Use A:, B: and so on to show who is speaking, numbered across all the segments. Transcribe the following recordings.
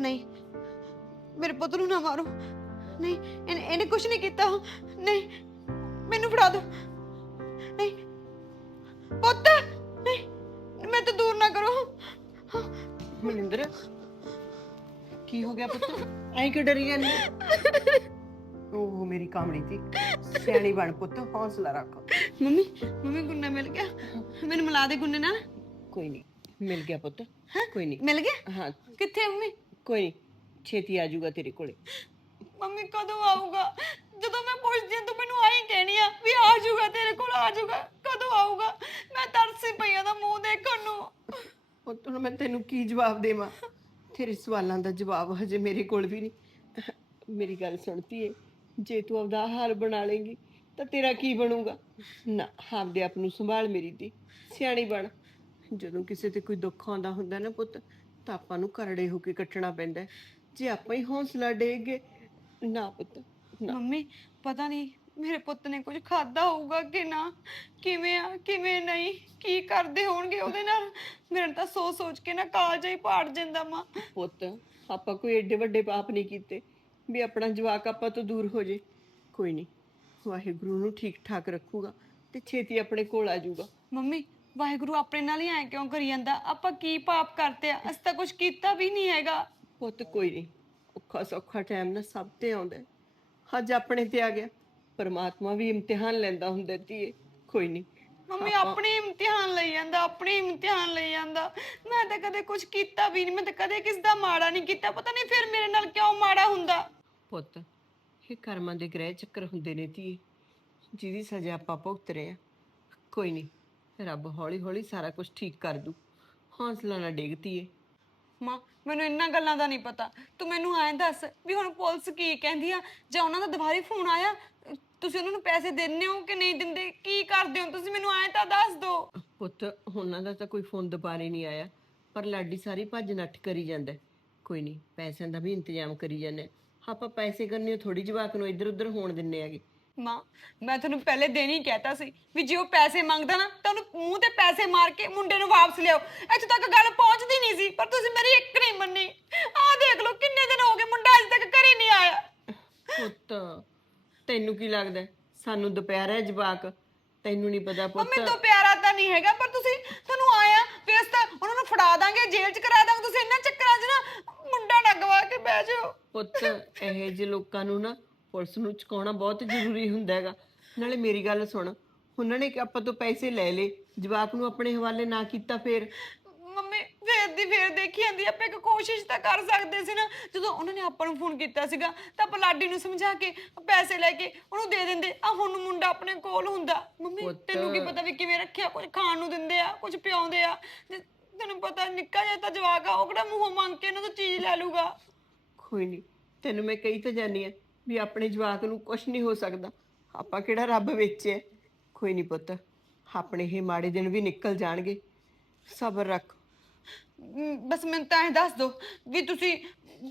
A: ਨਹੀਂ। ਮੇਰੇ ਪੁੱਤ ਨੂੰ ਨਾ ਮਾਰੋ। ਨਹੀਂ ਇਹਨੇ ਇਹਨੇ ਕੁਝ ਨਹੀਂ ਕੀਤਾ। ਨਹੀਂ ਮੈਨੂੰ ਫੜਾ ਦਿਓ। ਨਹੀਂ। ਪੁੱਤ! ਨਹੀਂ ਮੈਂ ਤਾਂ ਦੂਰ ਨਾ ਕਰੋ।
B: ਮਨਿੰਦਰ ਕੀ ਹੋ ਗਿਆ ਪੁੱਤ? ਐਂ ਕਿ ਡਰੀ ਜਾਂਦੀ ਉਹ ਮੇਰੀ ਕਾਮੜੀ ਤੀ ਸਿਆਣੀ ਬਣ ਪੁੱਤ ਹੌਸਲਾ ਰੱਖ।
A: ਮੰਮੀ ਮੰਮੀ ਗੁੰਨਾ ਮਿਲ ਗਿਆ। ਮੈਨੂੰ ਮਿਲਾ ਦੇ ਗੁੰਨੇ ਨਾਲ।
B: ਕੋਈ ਨਹੀਂ ਮਿਲ ਗਿਆ ਪੁੱਤ। ਕੋਈ ਨਹੀਂ।
A: ਮਿਲ ਗਿਆ?
B: ਹਾਂ।
A: ਕਿੱਥੇ ਆ ਮੰਮੀ?
B: ਕੋਈ ਨਹੀਂ ਛੇਤੀ ਆ ਜਾਊਗਾ ਤੇਰੇ ਕੋਲੇ।
A: ਮੰਮੀ ਕਦੋਂ ਆਊਗਾ? ਜਦੋਂ ਮੈਂ ਪੁੱਛਦੀ ਹਾਂ ਤੂੰ ਮੈਨੂੰ ਆਈ ਕਹਿਣੀ ਆ ਵੀ ਆ ਜਾਊਗਾ ਤੇਰੇ ਕੋਲ ਆ ਜਾਊਗਾ ਕਦੋਂ ਆਊਗਾ? ਮੈਂ ਤਰਸੀ ਪਈ ਉਹਦਾ ਮੂੰਹ ਦੇਖਣ ਨੂੰ।
B: ਪੁੱਤ ਹੁਣ ਮੈਂ ਤੈਨੂੰ ਕੀ ਜਵਾਬ ਦੇਵਾਂ? ਤੇਰੇ ਸਵਾਲਾਂ ਦਾ ਜਵਾਬ ਹਜੇ ਮੇਰੇ ਕੋਲ ਵੀ ਨਹੀਂ। ਮੇਰੀ ਗੱਲ ਸੁਣਤੀ ਏ ਜੇ ਤੂੰ ਆਪਦਾ ਹਾਲ ਬਣਾ ਲੇਂਗੀ ਤਾਂ ਤੇਰਾ ਕੀ ਬਣੂਗਾ? ਨਾ ਆਪਦੇ ਆਪ ਨੂੰ ਸੰਭਾਲ ਮੇਰੀ ਦੀ ਸਿਆਣੀ ਬਣ। ਜਦੋਂ ਕਿਸੇ ਤੇ ਕੋਈ ਦੁੱਖ ਆਉਂਦਾ ਹੁੰਦਾ ਨਾ ਪੁੱਤ ਤਾਂ ਆਪਾਂ ਨੂੰ ਕਰੜੇ ਹੋ ਕੇ ਕੱਟਣਾ ਪੈਂਦਾ ਹੈ। ਜੇ ਆਪਾਂ ਹੀ ਹੌਸਲਾ ਡੇਗੇ ਨਾ ਪੁੱਤ ਨਾ।
A: ਮੰਮੀ ਪਤਾ ਨਹੀਂ ਮੇਰੇ ਪੁੱਤ ਨੇ ਕੁਝ ਖਾਦਾ ਹੋਊਗਾ ਕਿ ਨਾ? ਕਿਵੇਂ ਆ ਕਿਵੇਂ ਨਹੀਂ? ਕੀ ਕਰਦੇ ਹੋਣਗੇ ਉਹਦੇ ਨਾਲ? ਮੇਰੇ ਤਾਂ ਸੋਚ ਸੋਚ ਕੇ ਨਾ ਕਾਲਜਾ ਹੀ ਪਾੜ ਜਾਂਦਾ ਮਾਂ।
B: ਪੁੱਤ ਆਪਾਂ ਕੋਈ ਏਡੇ ਵੱਡੇ ਪਾਪ ਨਹੀਂ ਕੀਤੇ ਵੀ ਆਪਣਾ ਜਵਾਕ ਆਪਾਂ ਤੋਂ ਦੂਰ ਹੋ ਜੇ। ਕੋਈ ਨਹੀਂ ਵਾਹਿਗੁਰੂ ਨੂੰ ਠੀਕ ਠਾਕ ਰੱਖੂਗਾ ਤੇ ਛੇਤੀ ਆਪਣੇ ਕੋਲ ਆ ਜਾਊਗਾ।
A: ਮੰਮੀ ਵਾਹਿਗੁਰੂ ਆਪਣੇ ਨਾਲ ਹੀ ਐ ਕਿਉਂ ਕਰੀ ਜਾਂਦਾ? ਆਪਾਂ ਕੀ ਪਾਪ ਕਰਤੇ ਆ? ਅਸੀਂ ਤਾਂ ਕੁਝ ਕੀਤਾ ਵੀ ਨਹੀਂ ਹੈਗਾ।
B: ਪੁੱਤ ਕੋਈ ਨਹੀਂ। ਔਖਾ ਸੌਖਾ ਟਾਈਮ ਨਾ ਸਭ ਤੇ ਆਉਂਦਾ ਹੈ। ਅੱਜ ਆਪਣੇ ਤੇ ਆ ਗਿਆ। ਪਰਮਾਤਮਾ ਵੀ ਇਮਤਿਹਾਨ ਲੈਂਦਾ ਹੁੰਦਾ ਧੀਏ। ਕੋਈ ਨਹੀਂ।
A: ਮੰਮੀ ਆਪਣੀ ਇਮਤਿਹਾਨ ਲਈ ਜਾਂਦਾ ਆਪਣੀ ਇਮਤਿਹਾਨ ਲਈ ਜਾਂਦਾ। ਮੈਂ ਤਾਂ ਕਦੇ ਕੁਝ ਕੀਤਾ ਵੀ ਨਹੀਂ ਮੈਂ ਤਾਂ ਕਦੇ ਕਿਸ ਦਾ ਮਾੜਾ ਨਹੀਂ ਕੀਤਾ। ਪਤਾ ਨਹੀਂ ਫਿਰ ਮੇਰੇ ਨਾਲ ਕਿਉਂ ਮਾੜਾ ਹੁੰਦਾ?
B: ਪੁੱਤ ਇਹ ਕਰਮਾਂ ਦੇ ਗ੍ਰਹਿ ਚੱਕਰ ਹੁੰਦੇ ਨੇ ਧੀਏ। ਜਿਹਦੀ ਸਜ਼ਾ ਆਪਾਂ ਭੁਗਤ ਰਹੇ ਆ ਕੋਈ ਨਹੀਂ। ਰੱਬ ਹੌਲੀ ਹੌਲੀ ਸਾਰਾ ਕੁਝ ਠੀਕ ਕਰ ਦੂ। ਹੌਸਲਾ ਨਾ ਡਿੱਗ ਧੀਏ।
A: ਮਾਂ, ਮੈਨੂੰ ਇੰਨਾ ਗੱਲਾਂ ਦਾ ਨਹੀਂ ਪਤਾ। ਤੂੰ ਮੈਨੂੰ ਐਂ ਦੱਸ ਵੀ ਹੁਣ ਪੁਲਿਸ ਕੀ ਕਹਿੰਦੀ ਆ? ਜਾਂ ਉਹਨਾਂ ਦਾ ਦੁਬਾਰੀ ਫੋਨ ਆਇਆ? ਤੁਸੀਂ ਉਹਨਾਂ ਨੂੰ ਪੈਸੇ ਦਿੰਦੇ ਹੋ ਕਿ ਨਹੀਂ ਦਿੰਦੇ? ਕੀ ਕਰਦੇ ਹੋ? ਤੁਸੀਂ ਮੈਨੂੰ ਐਂ ਤਾਂ ਦੱਸ ਦਿਓ
B: ਪੁੱਤ, ਉਹਨਾਂ ਦਾ ਤਾਂ ਕੋਈ ਫੋਨ ਦੁਬਾਰੇ ਨਹੀਂ ਆਇਆ। ਪਰ ਲਾਡੀ ਸਾਰੀ ਭੱਜ ਨੱਠ ਕਰੀ ਜਾਂਦਾ। ਕੋਈ ਨਹੀਂ, ਪੈਸਿਆਂ ਦਾ ਵੀ ਇੰਤਜ਼ਾਮ ਕਰੀ ਜਾਂਦੇ ਆਪਾਂ ਪੈਸੇ ਕਰਨੇ ਥੋੜੀ ਜਵਾਕ ਨੂੰ ਇੱਧਰ ਉੱਧਰ ਹੋਣ ਦਿੰਨੇ ਆਗੇ
A: ਮਾਂ ਮੈਂ ਤੁਹਾਨੂੰ ਪਹਿਲੇ ਦਿਨ ਹੀ ਕਹਿਤਾ ਸੀ ਵੀ ਜੇ ਉਹ ਪੈਸੇ ਮੰਗਦਾ ਨਾ ਤਾਂ ਉਹਨੂੰ ਮੂੰਹ ਤੇ ਪੈਸੇ ਮਾਰ ਕੇ ਮੁੰਡੇ ਨੂੰ ਵਾਪਸ ਲਿਆਓ। ਇੱਥੇ ਤੱਕ ਗੱਲ ਪਹੁੰਚਦੀ ਨਹੀਂ ਸੀ ਪਰ ਤੁਸੀਂ ਮੇਰੀ ਇੱਕ ਨਹੀਂ ਮੰਨੀ। ਆਹ ਦੇਖ ਲਓ ਕਿੰਨੇ ਦਿਨ ਹੋ ਗਏ ਮੁੰਡਾ ਅਜੇ ਤੱਕ ਘਰੇ ਨਹੀਂ ਆਇਆ।
B: ਪੁੱਤ ਤੈਨੂੰ ਕੀ ਲੱਗਦਾ? ਸਾਨੂੰ ਦੁਪਹਿਰ ਹੈ ਜਵਾਕ ਤੈਨੂੰ ਨਹੀਂ ਪਤਾ ਪੁੱਤ
A: ਮੰਮੀ ਤੋਂ ਪਿਆਰਾ ਤਾਂ ਨਹੀਂ ਹੈਗਾ ਪਰ ਤੁਸੀਂ ਤੁਹਾਨੂੰ ਆਇਆ ਅਸੀਂ ਤਾਂ ਉਹਨਾਂ ਨੂੰ ਫੜਾ ਦਾਂਗੇ ਜੇਲ੍ਹ 'ਚ ਕਰਾ ਦਾਂਗੇ ਤੁਸੀਂ ਇਹਨਾਂ ਚੱਕਰਾਂ 'ਚ ਨਾ ਮੁੰਡਾ ਨਾ ਗਵਾ ਕੇ ਬਹਿ ਜਾਓ।
B: ਪੁੱਤ ਇਹੋ ਜਿਹੇ ਲੋਕਾਂ ਨੂੰ ਨਾ ਪੁਲਿਸ ਨੂੰ ਚੁਕਾਉਣਾ ਬਹੁਤ ਜ਼ਰੂਰੀ ਹੁੰਦਾ ਹੈਗਾ। ਨਾਲੇ ਮੇਰੀ ਗੱਲ ਸੁਣ ਉਹਨਾਂ ਨੇ ਕਿ ਆਪਾਂ ਤੋਂ ਪੈਸੇ ਲੈ ਲਏ ਜਵਾਕ ਨੂੰ ਆਪਣੇ ਹਵਾਲੇ ਨਾ ਕੀਤਾ ਫੇਰ।
A: ਮੰਮੀ ਫੇਰ ਦੀ ਫੇਰ ਦੇਖੀ ਜਾਂਦੀ ਆਪਾਂ ਇੱਕ ਕੋਸ਼ਿਸ਼ ਤਾਂ ਕਰ ਸਕਦੇ ਸੀ ਨਾ। ਜਦੋਂ ਉਹਨਾਂ ਨੇ ਆਪਾਂ ਨੂੰ ਫੋਨ ਕੀਤਾ ਸੀਗਾ ਤਾਂ ਆਪਾਂ ਲਾਡੀ ਨੂੰ ਸਮਝਾ ਕੇ ਪੈਸੇ ਲੈ ਕੇ ਉਹਨੂੰ ਦੇ ਦਿੰਦੇ। ਆ ਹੁਣ ਮੁੰਡਾ ਆਪਣੇ ਕੋਲ ਹੁੰਦਾ। ਮੰਮੀ
B: ਪੁੱਤ।
A: ਤੈਨੂੰ ਕੀ ਪਤਾ ਵੀ ਕਿਵੇਂ ਰੱਖਿਆ ਕੁਝ ਖਾਣ ਨੂੰ ਦਿੰਦੇ ਆ ਕੁਝ ਪਿਆਉਂਦੇ ਆ। ਤੇ ਤੈਨੂੰ ਪਤਾ ਨਿੱਕਾ ਜਿਹਾ ਤਾਂ ਜਵਾਕ ਆ ਉਹ ਕਿਹੜਾ ਮੂੰਹੋਂ ਮੰਗ ਕੇ ਇਹਨਾਂ ਤੋਂ ਚੀਜ਼ ਲੈ ਲੂਗਾ
B: ਕੋਈ ਨਹੀਂ ਤੈਨੂੰ ਮੈਂ ਕਹੀ ਤਾਂ ਜਾਨੀ ਆ ਵੀ ਆਪਣੇ ਜਵਾਕ ਨੂੰ ਕੁਝ ਨਹੀਂ ਹੋ ਸਕਦਾ। ਆਪਾਂ ਕਿਹੜਾ ਰੱਬ ਵਿੱਚ ਹੈ ਕੋਈ ਨਹੀਂ ਪੁੱਤ ਆਪਣੇ ਇਹ ਮਾੜੇ ਦਿਨ ਵੀ ਨਿਕਲ ਜਾਣਗੇ। ਸਬਰ ਰੱਖ।
A: ਮ, ਬਸ ਮੈਨੂੰ ਤਾਂ ਇਹ ਦੱਸ ਦਿਓ ਵੀ ਤੁਸੀਂ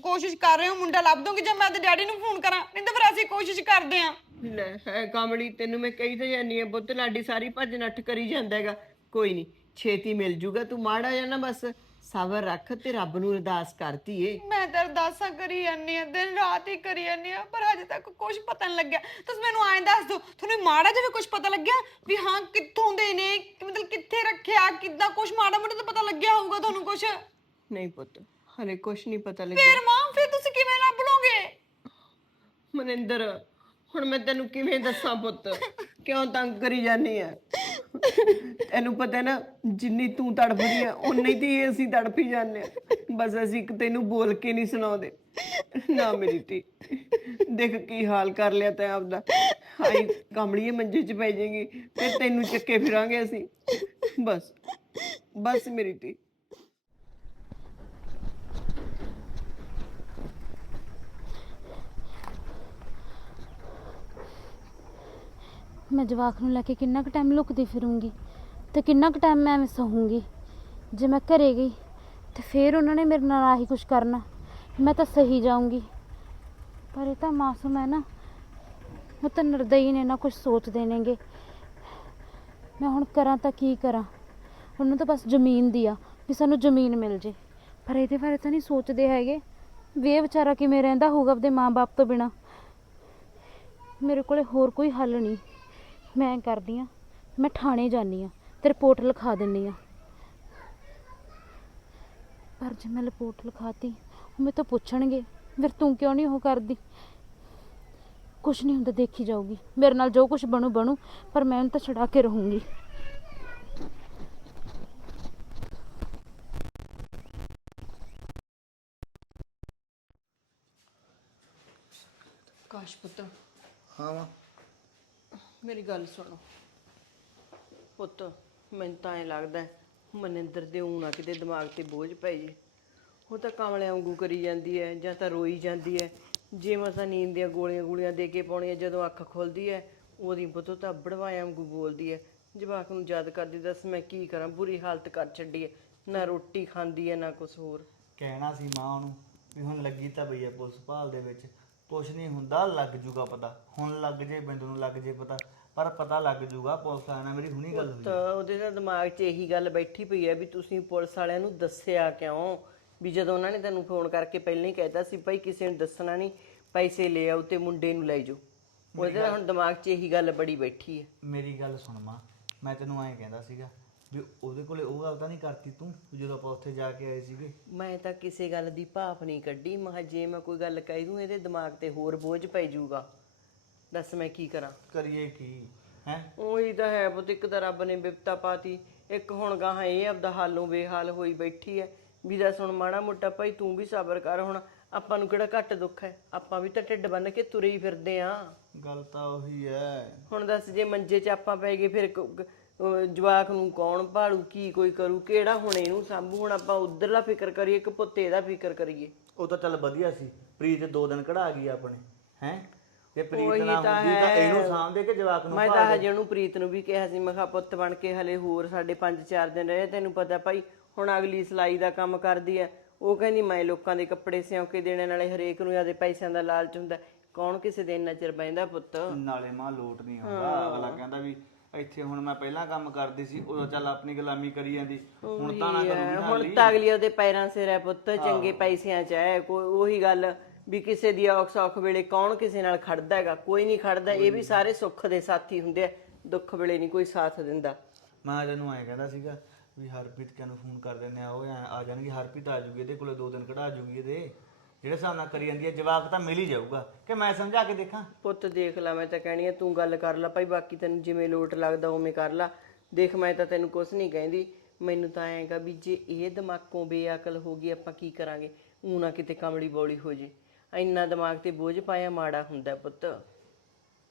A: ਕੋਸ਼ਿਸ਼ ਕਰ ਰਹੇ ਹੋ ਮੁੰਡਾ ਲੱਭ ਦੋਗੇ ਜਾਂ ਮੈਂ ਤੇ ਡੈਡੀ ਨੂੰ ਫੋਨ ਕਰਾਂ? ਨਹੀਂ ਤਾਂ ਫਿਰ ਅਸੀਂ ਕੋਸ਼ਿਸ਼ ਕਰਦੇ ਆਂ
B: ਲੈ ਹੈ ਕਾਮੜੀ ਤੈਨੂੰ ਮੈਂ ਕਹੀ ਤਾਂ ਜਾਨੀ ਆ ਪੁੱਤ ਲਾਡੀ ਸਾਰੀ ਭੱਜ ਨੱਠ ਕਰੀ ਜਾਂਦਾ ਹੈਗਾ। ਕੋਈ ਨਹੀਂ ਛੇਤੀ ਮਿਲ ਜੂਗਾ ਤੂੰ ਮਾੜਾ ਜਾ ਨਾ ਬਸ। ਸਬਰ ਰੱਖ ਤੇ ਰੱਬ ਨੂੰ ਅਰਦਾਸ ਕਰਤੀ ਏ
A: ਮੈਂ ਤਾਂ ਅਰਦਾਸਾਂ ਕਰੀ ਜਾਂਦੀ ਆ ਦਿਨ ਰਾਤ ਹੀ ਕਰੀ ਜਾਂਦੀ ਆ ਪਰ ਹਜੇ ਤੱਕ ਕੁਝ ਪਤਾ ਨਹੀਂ ਲੱਗਿਆ। ਤੁਸੀਂ ਮੈਨੂੰ ਐਂ ਦੱਸ ਦਿਓ ਤੁਹਾਨੂੰ ਮਾੜਾ ਜਿਹਾ ਵੀ ਕੁਝ ਪਤਾ ਲੱਗਿਆ? ਵੀ ਹਾਂ ਕਿੱਥੋਂ ਦੇ ਨੇ ਕਿ ਮਤਲਬ ਕਿੱਥੇ ਰੱਖਿਆ ਕਿੱਦਾਂ ਕੁਝ ਮਾੜਾ ਮੋਟਾ ਤਾਂ ਪਤਾ ਲੱਗਿਆ ਹੋਊਗਾ ਤੁਹਾਨੂੰ ਕੁਝ
B: ਨਹੀਂ ਪੁੱਤ ਹਲੇ ਕੁਛ ਨਹੀਂ ਪਤਾ ਲੱਗਿਆ।
A: ਫਿਰ ਮਾਂ ਫਿਰ ਤੁਸੀਂ ਕਿਵੇਂ ਲੱਭ ਲੋਗੇ
B: ਮਨਿੰਦਰ ਹੁਣ ਮੈਂ ਤੈਨੂੰ ਕਿਵੇਂ ਦੱਸਾਂ ਪੁੱਤ? ਕਿਉਂ ਤੰਗ ਕਰੀ ਜਾਨੀ ਆ ਤੈਨੂੰ ਪਤਾ ਨਾ, ਜਿੰਨੀ ਤੂੰ ਤੜਫਦੀ ਆ ਉਨੀ ਦੀ ਅਸੀਂ ਤੜਫੀ ਜਾਂਦੇ ਆ। ਬਸ ਅਸੀਂ ਇੱਕ ਤੈਨੂੰ ਬੋਲ ਕੇ ਨਹੀਂ ਸੁਣਾਉਂਦੇ। ਨਾ ਮੇਰੀ ਤੀ ਦੇਖ ਕੀ ਹਾਲ ਕਰ ਲਿਆ ਤੈਂ ਆਪਦਾ। ਹਾਈ ਕਮਲੀਏ ਮੰਜੇ 'ਚ ਪੈ ਜਾਏਗੀ, ਤੇ ਤੈਨੂੰ ਚੱਕੇ ਫਿਰਾਂਗੇ ਅਸੀਂ। ਬਸ ਬਸ ਮੇਰੀ ਤੀ
C: ਮੈਂ ਜਵਾਕ ਨੂੰ ਲੈ ਕੇ ਕਿੰਨਾ ਕੁ ਟਾਈਮ ਲੁਕਦੀ ਫਿਰੂੰਗੀ ਤੇ ਕਿੰਨਾ ਕੁ ਟਾਈਮ ਮੈਂ ਐਵੇਂ ਸਹੂੰਗੀ। ਜੇ ਮੈਂ ਘਰੇ ਗਈ ਤੇ ਫਿਰ ਉਹਨਾਂ ਨੇ ਮੇਰੇ ਨਾਲ ਆਹੀ ਕੁਝ ਕਰਨਾ, ਮੈਂ ਤਾਂ ਸਹੀ ਜਾਊਂਗੀ। ਪਰ ਇਹ ਤਾਂ ਮਾਸੂਮ ਹੈ ਨਾ, ਉਹ ਤਾਂ ਨਿਰਦਈ ਨੇ ਨਾ ਕੁਝ ਸੋਚਦੇ ਨੇਗੇ ਮੈਂ ਹੁਣ ਕਰਾਂ ਤਾਂ ਕੀ ਕਰਾਂ? ਉਹਨੂੰ ਤਾਂ ਬਸ ਜ਼ਮੀਨ ਦੀ ਆ, ਵੀ ਸਾਨੂੰ ਜ਼ਮੀਨ ਮਿਲ ਜੇ। ਪਰ ਇਹਦੇ ਬਾਰੇ ਤਾਂ ਨਹੀਂ ਸੋਚਦੇ ਹੈਗੇ। ਵੀ ਇਹ ਵਿਚਾਰਾ ਕਿਵੇਂ ਰਹਿੰਦਾ ਹੋਊਗਾ ਆਪਦੇ ਮਾਂ-ਬਾਪ ਤੋਂ ਬਿਨਾ। ਮੇਰੇ ਕੋਲੇ ਹੋਰ ਕੋਈ ਹੱਲ ਨਹੀਂ। ਮੈਂ ਕਰਦੀ ਆ ਮੈਂ ਥਾਣੇ ਜਾਨੀ ਆ ਤੇ ਰਿਪੋਰਟ ਲਿਖਾ ਦਿੰਨੀ ਆ। ਪਰ ਜੇ ਮੈਂ ਰਿਪੋਰਟ ਲਿਖਾਤੀ ਉਹ ਮੇਰੇ ਤੋਂ ਪੁੱਛਣਗੇ ਫਿਰ ਤੂੰ ਕਿਉਂ ਨਹੀਂ ਉਹ ਕਰਦੀ? ਕੁਛ ਨਹੀਂ ਹੁੰਦਾ ਦੇਖੀ ਜਾਊਗੀ। ਮੇਰੇ ਨਾਲ ਜੋ ਕੁਛ ਬਣੂ ਬਣੂ ਪਰ ਮੈਂ ਉਹਨੂੰ ਤਾਂ ਛੁਡਾ ਕੇ ਰਹੂੰਗੀ।
B: ਕਾਸ਼ ਪੁੱਤ।
D: ਹਾਂ ਮਾਂ।
B: ਮੇਰੀ ਗੱਲ ਸੁਣੋ। ਪੁੱਤ ਮੈਨੂੰ ਤਾਂ ਐ ਲੱਗਦਾ ਹੈ, ਮਨਿੰਦਰ ਦੇ ਊਂ ਨਾ ਕਿਤੇ ਦਿਮਾਗ ਤੇ ਬੋਝ ਪੈ ਜੇ। ਉਹ ਤਾਂ ਕਾਮਲਿਆਂ ਵਾਂਗੂ ਕਰੀ ਜਾਂਦੀ ਹੈ ਜਾਂ ਤਾਂ ਰੋਈ ਜਾਂਦੀ ਹੈ। ਜੇ ਮਸਾਂ ਨੀਂਦ ਦੀਆਂ ਗੋਲੀਆਂ ਗੋਲੀਆਂ ਦੇ ਕੇ ਪਾਉਣੀਆਂ ਜਦੋਂ ਅੱਖ ਖੁੱਲਦੀ ਹੈ ਉਹਦੀ ਪੁੱਤ ਤਾਂ ਬੜਵਾਇਆ ਵਾਂਗੂ ਬੋਲਦੀ ਹੈ। ਜਵਾਕ ਨੂੰ ਯਾਦ ਕਰਦੀ ਦੱਸ ਮੈਂ ਕੀ ਕਰਾਂ ਬੁਰੀ ਹਾਲਤ ਕਰ ਛੱਡੀ ਹੈ। ਨਾ ਰੋਟੀ ਖਾਂਦੀ ਹੈ ਨਾ ਕੁਝ ਹੋਰ।
D: ਕਹਿਣਾ ਸੀ ਮਾਂ ਉਹਨੂੰ ਵੀ ਹੁਣ ਲੱਗੀ ਤਾਂ ਪਈ ਆ ਪੁਲਿਸ ਭਾਲ ਦੇ ਵਿੱਚ। ਕੁਛ ਨਹੀਂ ਹੁੰਦਾ ਲੱਗ ਜੂਗਾ ਪਤਾ। ਹੁਣ ਲੱਗ ਜੇ ਬਿੰਦੂ ਨੂੰ ਲੱਗ ਜੇ ਪਤਾ ਪਰ ਪਤਾ ਲੱਗ ਜੂਗਾ ਪੁਲਿਸ ਵਾਲਿਆਂ ਨਾਲ ਮੇਰੀ ਹੁਣੀ ਗੱਲ ਹੋਈ।
B: ਤਾਂ ਉਹਦੇ ਤਾਂ ਦਿਮਾਗ 'ਚ ਇਹੀ ਗੱਲ ਬੈਠੀ ਪਈ ਹੈ ਵੀ ਤੁਸੀਂ ਪੁਲਿਸ ਵਾਲਿਆਂ ਨੂੰ ਦੱਸਿਆ ਕਿਉਂ? ਵੀ ਜਦੋਂ ਉਹਨਾਂ ਨੇ ਤੈਨੂੰ ਫੋਨ ਕਰਕੇ ਪਹਿਲਾਂ ਹੀ ਕਹਿਤਾ ਸੀ ਭਾਈ ਕਿਸੇ ਨੂੰ ਦੱਸਣਾ ਨਹੀਂ ਪੈਸੇ ਲੈ ਆਓ ਤੇ ਮੁੰਡੇ ਨੂੰ ਲੈ ਜਾਓ। ਉਹਦੇ ਤਾਂ ਹੁਣ ਦਿਮਾਗ 'ਚ ਇਹੀ ਗੱਲ ਬੜੀ ਬੈਠੀ ਹੈ।
D: ਮੇਰੀ ਗੱਲ ਸੁਣ ਮਾਂ ਮੈਂ ਤੈਨੂੰ ਐਂ ਕਹਿੰਦਾ ਸੀਗਾ ਵੀ ਉਹਦੇ ਕੋਲੇ ਉਹ ਗੱਲ ਤਾਂ ਨਹੀਂ ਕਰਤੀ ਤੂੰ ਵੀ ਜਦੋਂ ਆਪਾਂ ਉੱਥੇ ਜਾ ਕੇ ਆਏ ਸੀਗੇ।
B: ਮੈਂ ਤਾਂ ਕਿਸੇ ਗੱਲ ਦੀ ਭਾਫ ਨਹੀਂ ਕੱਢੀ। ਮੈਂ ਕਿਹਾ ਜੇ ਮੈਂ ਕੋਈ ਗੱਲ ਕਹਿ ਦੂੰ ਇਹਦੇ ਦਿਮਾਗ ਤੇ ਹੋਰ ਬੋਝ ਪੈ ਜਾਊਗਾ। ਦੱਸ ਮੈਂ ਕੀ ਕਰਾਂ?
D: ਕਰੀਏ ਕੀ ਹੈ?
B: ਉਹੀ ਤਾਂ ਹੈ ਪੁੱਤ ਇੱਕ ਤਾਂ ਰੱਬ ਨੇ ਬਿਪਤਾ ਪਾਤੀ। ਇੱਕ ਹੁਣ ਗਾਹਾਂ ਇਹ ਆਪਦਾ ਹਾਲੋਂ ਬੇਹਾਲ ਹੋਈ ਬੈਠੀ ਹੈ ਵੀ ਦੱਸ ਹੁਣ ਮਾੜਾ ਮੋਟਾ ਭਾਈ ਤੂੰ ਵੀ ਸਬਰ ਕਰ। ਹੁਣ ਆਪਾਂ ਨੂੰ ਕਿਹੜਾ ਘੱਟ ਦੁੱਖ ਹੈ ਆਪਾਂ ਵੀ ਤਾਂ ਢਿੱਡ ਬੰਨ ਕੇ ਤੁਰੇ ਹੀ ਫਿਰਦੇ ਆਂ।
D: ਗੱਲ ਤਾਂ ਉਹੀ ਹੈ
B: ਹੁਣ ਦੱਸ ਜੇ ਮੰਜੇ 'ਚ ਆਪਾਂ ਪੈ ਗਏ ਫਿਰ ਕ- ਅਹ ਜਵਾਕ ਨੂੰ ਕੌਣ ਭਾਲੂ ਕੀ ਕੋਈ ਕਰੂ ਕਿਹੜਾ ਹੁਣ ਇਹਨੂੰ ਸਾਂਭੂ? ਹੁਣ ਆਪਾਂ ਉਧਰਲਾ ਫਿਕਰ ਕਰੀਏ ਕਿ ਪੁੱਤ ਇਹਦਾ ਫਿਕਰ ਕਰੀਏ?
D: ਉਹ ਤਾਂ ਚੱਲ ਵਧੀਆ ਸੀ। ਪ੍ਰੀਤ ਦੋ ਦਿਨ ਕਢਾ ਗਈ ਆਪਣੇ ਹੈ? ਜੇ ਪ੍ਰੀਤ ਨਾ
B: ਤਾਂ
D: ਹੁੰਦੀ ਤਾਂ
B: ਹੈ।
D: ਇਹਨੂੰ ਸਾਂਭਦੇ ਕਿ ਜਵਾਕ ਨੂੰ
B: ਮੈਂ ਤਾਂ ਹਜੇ ਉਹਨੂੰ ਪ੍ਰੀਤ ਨੂੰ ਵੀ ਕਿਹਾ ਸੀ ਮੈਂ ਕਿਹਾ ਪੁੱਤ ਬਣ ਕੇ ਹਲੇ ਹੋਰ ਸਾਡੇ 5-4 ਦਿਨ ਰਹੇ ਤੈਨੂੰ ਪਤਾ ਭਾਈ ਹੁਣ ਅਗਲੀ ਸਿਲਾਈ ਦਾ ਕੰਮ ਕਰਦੀ ਐ। ਉਹ ਕਹਿੰਦੀ ਮੈਂ ਲੋਕਾਂ ਦੇ ਕੱਪੜੇ ਸਿਉਂ ਕੇ ਦੇਣੇ ਨਾਲੇ ਹਰੇਕ ਨੂੰ ਆਦੇ ਪੈਸਿਆਂ ਦਾ ਲਾਲਚ ਹੁੰਦਾ। ਕੌਣ ਕਿਸੇ ਦੇ ਇੰਨਾ ਚਿਰ ਬੈਂਦਾ ਪੁੱਤ?
D: ਨਾਲੇ ਮਾਂ ਲੋਟ ਨਹੀਂ ਹੁੰਦਾ ਅਗਲਾ ਕਹਿੰਦਾ ਵੀ ਇੱਥੇ ਹੁਣ ਮੈਂ ਪਹਿਲਾਂ ਕੰਮ ਕਰਦੀ ਸੀ ਉਦੋਂ ਚੱਲ ਆਪਣੀ ਗੁਲਾਮੀ ਕਰੀ ਜਾਂਦੀ। ਹੁਣ ਤਾਂ ਨਾ ਕਰੂੰਗੀ ਨਾ
B: ਹੁਣ ਤਾਂ ਅਗਲੀ ਉਹਦੇ ਪੈਰਾਂ ਸਿਰ ਹੈ ਪੁੱਤ ਚੰਗੇ ਪੈਸਿਆਂ 'ਚ ਹੈ ਕੋਈ ਉਹੀ ਗੱਲ ਵੀ ਕਿਸੇ ਦੀ ਔਖ ਸੌਖ ਵੇਲੇ ਕੌਣ ਕਿਸੇ ਨਾਲ ਖੜਦਾ ਹੈਗਾ ਕੋਈ ਨਹੀਂ ਖੜਦਾ ਇਹ ਵੀ ਸਾਰੇ ਸੁੱਖ ਦੇ ਸਾਥੀ ਹੁੰਦੇ ਆ ਦੁੱਖ ਵੇਲੇ ਨਹੀਂ ਕੋਈ ਸਾਥ ਦਿੰਦਾ।
D: ਮੈਂ ਤੈਨੂੰ ਐਂ ਕਹਿੰਦਾ ਸੀਗਾ ਵੀ ਹਰਪ੍ਰੀਤ ਕਿਆ ਨੂੰ ਫੋਨ ਕਰ ਦਿੰਦੇ ਆ ਉਹ ਐਂ ਆ ਜਾਣਗੇ ਹਰਪ੍ਰੀਤ ਆ ਜੂਗੀ ਇਹਦੇ ਕੋਲੇ ਦੋ ਦਿਨ ਕਢਾ ਜੂਗੀ ਇਹਦੇ। ਜਿਹੜੇ ਹਿਸਾਬ ਨਾਲ ਕਰੀ ਜਾਂਦੀ ਹੈ ਜਵਾਬ ਤਾਂ ਮਿਲ ਹੀ ਜਾਊਗਾ। ਕਿ ਮੈਂ ਸਮਝਾ ਕੇ ਦੇਖਾਂ?
B: ਪੁੱਤ ਦੇਖ ਲੈ ਮੈਂ ਤਾਂ ਕਹਿਣੀ ਆ ਤੂੰ ਗੱਲ ਕਰ ਲੈ ਭਾਈ ਬਾਕੀ ਤੈਨੂੰ ਜਿਵੇਂ ਲੋਟ ਲੱਗਦਾ ਉਵੇਂ ਕਰ ਲੈ। ਦੇਖ ਮੈਂ ਤਾਂ ਤੈਨੂੰ ਕੁਝ ਨਹੀਂ ਕਹਿੰਦੀ। ਮੈਨੂੰ ਤਾਂ ਐਂਗਾ ਵੀ ਜੇ ਇਹ ਦਿਮਾਗੋਂ ਬੇਅਕਲ ਹੋ ਗਈ ਆਪਾਂ ਕੀ ਕਰਾਂਗੇ? ਊਂ ਨਾ ਕਿਤੇ ਕਮਲੀ ਬੌਲੀ ਹੋ ਜੇ। ਇੰਨਾ ਦਿਮਾਗ ਤੇ ਬੋਝ ਪਾਇਆ ਮਾੜਾ ਹੁੰਦਾ ਪੁੱਤ।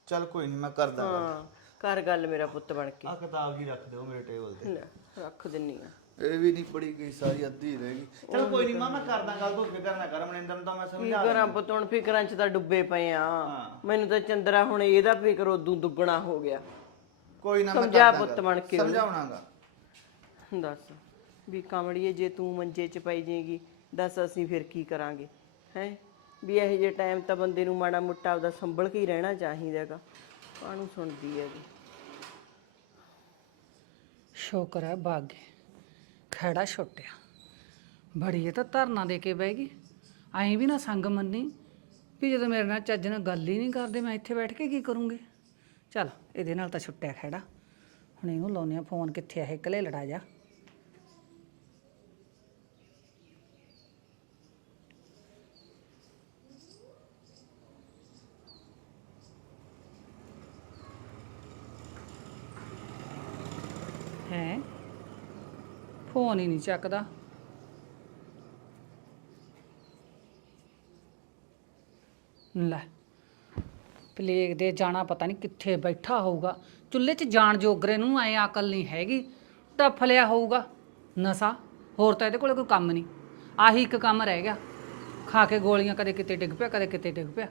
D: ਚੱਲ ਕੋਈ ਨਹੀਂ ਮੈਂ ਕਰਦਾ
B: ਹਾਂ ਕਰ ਗੱਲ ਮੇਰਾ ਪੁੱਤ ਬਣ ਕੇ।
D: ਆ ਕਿਤਾਬ ਜੀ ਰੱਖ ਦਿਓ ਮੇਰੇ ਟੇਬਲ ਤੇ।
B: ਲੈ, ਰੱਖ ਦਿੰਨੀ ਆ।
D: ਇਹ ਵੀ ਨਹੀਂ ਪੜੀ ਗਈ ਸਾਰੀ ਅੱਧੀ ਰਹਿ ਗਈ। ਚਲ ਕੋਈ ਨਹੀਂ ਮਾਂ ਮੈਂ ਕਰਦਾ ਗੱਲ ਤੂੰ ਫਿਕਰ ਨਾ ਕਰ ਮਨਿੰਦਰ ਨੂੰ ਤਾਂ ਮੈਂ
B: ਕੀ
D: ਸਮਝਾ
B: ਕਰਾਂ ਪੁੱਤ ਹੁਣ ਫਿਕਰਾਂ 'ਚ ਤਾਂ ਡੁੱਬੇ ਪਏ ਆ। ਮੈਨੂੰ ਤਾਂ ਚੰਦਰਾ ਹੁਣ ਇਹਦਾ ਫਿਕਰ ਉਦੋਂ ਦੁੱਗਣਾ ਹੋ ਗਿਆ।
D: ਕੋਈ ਨਾ ਮੈਂ
B: ਸਮਝਾ
D: ਕਰਦਾ
B: ਪੁੱਤ
D: ਗੱਲ।
B: ਬਣ ਕੇ ਉਹਨੂੰ।
D: ਸਮਝਾਉਣਾਗਾ।
B: ਦੱਸ ਵੀ ਕਮੜੀਏ ਜੇ ਤੂੰ ਮੰਜੇ 'ਚ ਪਈ ਜਾਏਗੀ ਦੱਸ ਅਸੀਂ ਫਿਰ ਕੀ ਕਰਾਂਗੇ ਹੈ? ਵੀ ਇਹੋ ਜਿਹੇ ਟਾਈਮ ਤਾਂ ਬੰਦੇ ਨੂੰ ਮਾੜਾ ਮੁੱਟਾ ਆਪਦਾ ਸੰਭਲ ਕੇ ਹੀ ਰਹਿਣਾ ਚਾਹੀਦਾਗਾ ਕਾਹਨੂੰ ਸੁਣਦੀ ਹੈਗੀ?
E: ਸ਼ੁਕਰ ਹੈ ਬਾਗੇ। ਖੜਾ ਛੁੱਟਿਆ। ਬੜੀ ਇਹ ਤਾਂ ਧਰਨਾ ਦੇ ਕੇ ਬਹਿ ਗਈ। ਐਂ ਵੀ ਨਾ ਸੰਗ ਮੰਨੀ ਵੀ ਜਦੋਂ ਮੇਰੇ ਨਾਲ ਚੱਜ ਨਾਲ ਗੱਲ ਹੀ ਨਹੀਂ ਕਰਦੇ, ਮੈਂ ਇੱਥੇ ਬੈਠ ਕੇ ਕੀ ਕਰੂੰਗੀ? ਚਲ, ਇਹਦੇ ਨਾਲ ਤਾਂ ਛੁੱਟਿਆ ਖੜਾ ਹੁਣ ਇਹਨੂੰ ਲਾਉਂਦੇ ਆ ਫੋਨ ਕਿੱਥੇ ਆ, ਇਹ ਕਲੇ ਲੜਾ ਜਾ ਹੈ ਫੋਨ ਹੀ ਨਹੀਂ ਚੱਕਦਾ। ਲੈ, ਪਲੇਗ ਦੇ ਜਾਣਾ ਪਤਾ ਨਹੀਂ ਕਿੱਥੇ ਬੈਠਾ ਹੋਊਗਾ। ਚੁੱਲ੍ਹੇ 'ਚ ਜਾਣ ਜੋਗਰੇ ਨੂੰ ਐ ਅਕਲ ਨਹੀਂ ਹੈਗੀ ਟੱਫ ਲਿਆ ਹੋਊਗਾ ਨਸ਼ਾ, ਹੋਰ ਤਾਂ ਇਹਦੇ ਕੋਲੇ ਕੋਈ ਕੰਮ ਨਹੀਂ। ਆਹੀ ਇੱਕ ਕੰਮ ਰਹਿ ਗਿਆ, ਖਾ ਕੇ ਗੋਲੀਆਂ ਕਦੇ ਕਿਤੇ ਡਿੱਗ ਪਿਆ, ਕਦੇ ਕਿਤੇ ਡਿੱਗ ਪਿਆ।